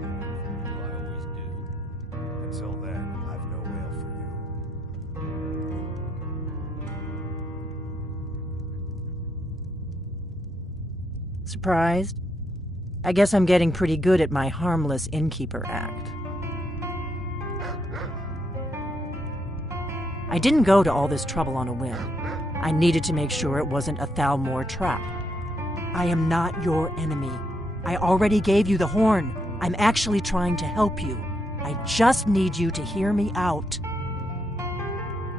Until then, I've no ale for you. Surprised? I guess I'm getting pretty good at my harmless innkeeper act. I didn't go to all this trouble on a whim. I needed to make sure it wasn't a Thalmor trap. I am not your enemy. I already gave you the horn. I'm actually trying to help you. I just need you to hear me out.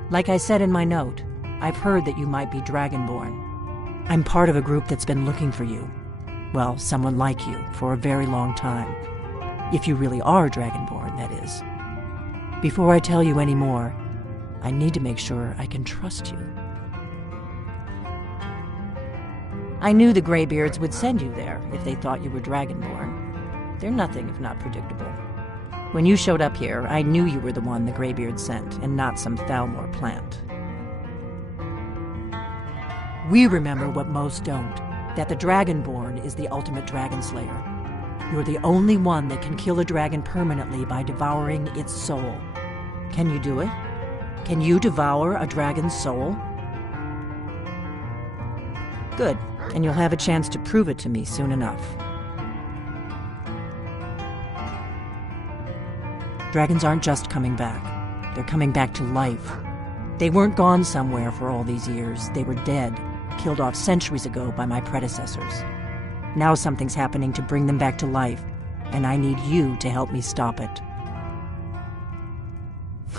Like I said in my note, I've heard that you might be Dragonborn. I'm part of a group that's been looking for you. Well, someone like you, for a very long time. If you really are Dragonborn, that is. Before I tell you any more, I need to make sure I can trust you. I knew the Greybeards would send you there if they thought you were Dragonborn. They're nothing if not predictable. When you showed up here, I knew you were the one the Greybeards sent, and not some Thalmor plant. We remember what most don't, that the Dragonborn is the ultimate dragon slayer. You're the only one that can kill a dragon permanently by devouring its soul. Can you do it? Can you devour a dragon's soul? Good, and you'll have a chance to prove it to me soon enough. Dragons aren't just coming back. They're coming back to life. They weren't gone somewhere for all these years. They were dead, killed off centuries ago by my predecessors. Now something's happening to bring them back to life, and I need you to help me stop it.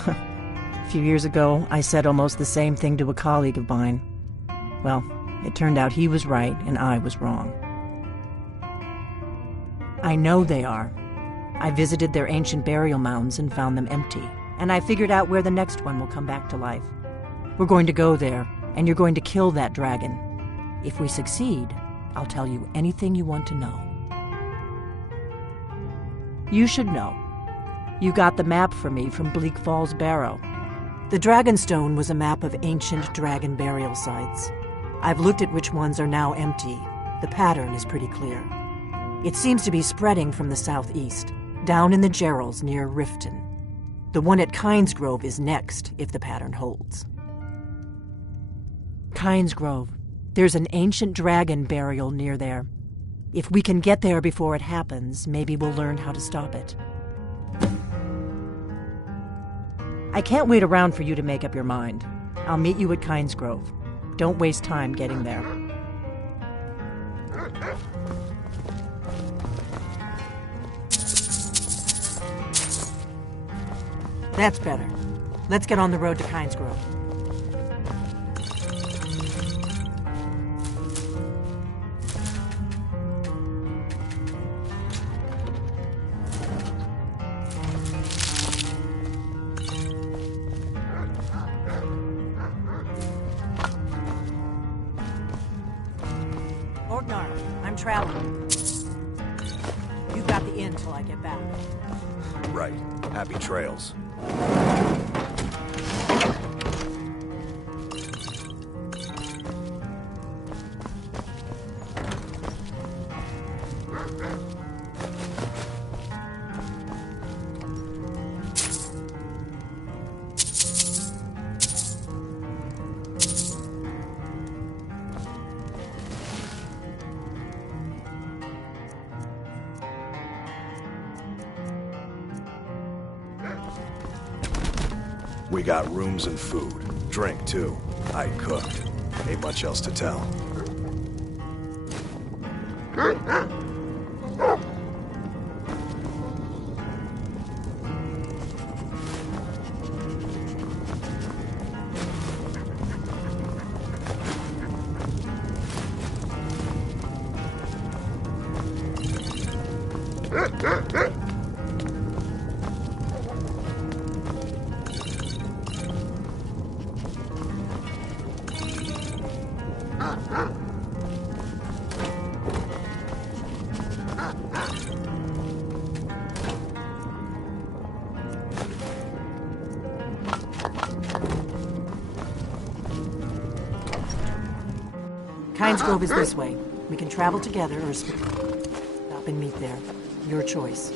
A few years ago, I said almost the same thing to a colleague of mine. Well, it turned out he was right and I was wrong. I know they are. I visited their ancient burial mounds and found them empty, and I figured out where the next one will come back to life. We're going to go there, and you're going to kill that dragon. If we succeed, I'll tell you anything you want to know. You should know. You got the map for me from Bleak Falls Barrow. The Dragonstone was a map of ancient dragon burial sites. I've looked at which ones are now empty. The pattern is pretty clear. It seems to be spreading from the southeast, down in the Gerals near Riften. The one at Kynesgrove is next, if the pattern holds. Kynesgrove. There's an ancient dragon burial near there. If we can get there before it happens, maybe we'll learn how to stop it. I can't wait around for you to make up your mind. I'll meet you at Kynesgrove. Don't waste time getting there. That's better. Let's get on the road to Kynesgrove. I'm traveling. You got the inn till I get back. Right. Happy trails. We got rooms and food. Drink, too. I cook. Ain't much else to tell. Kynesgrove is this way. We can travel together or stop and meet there. Your choice.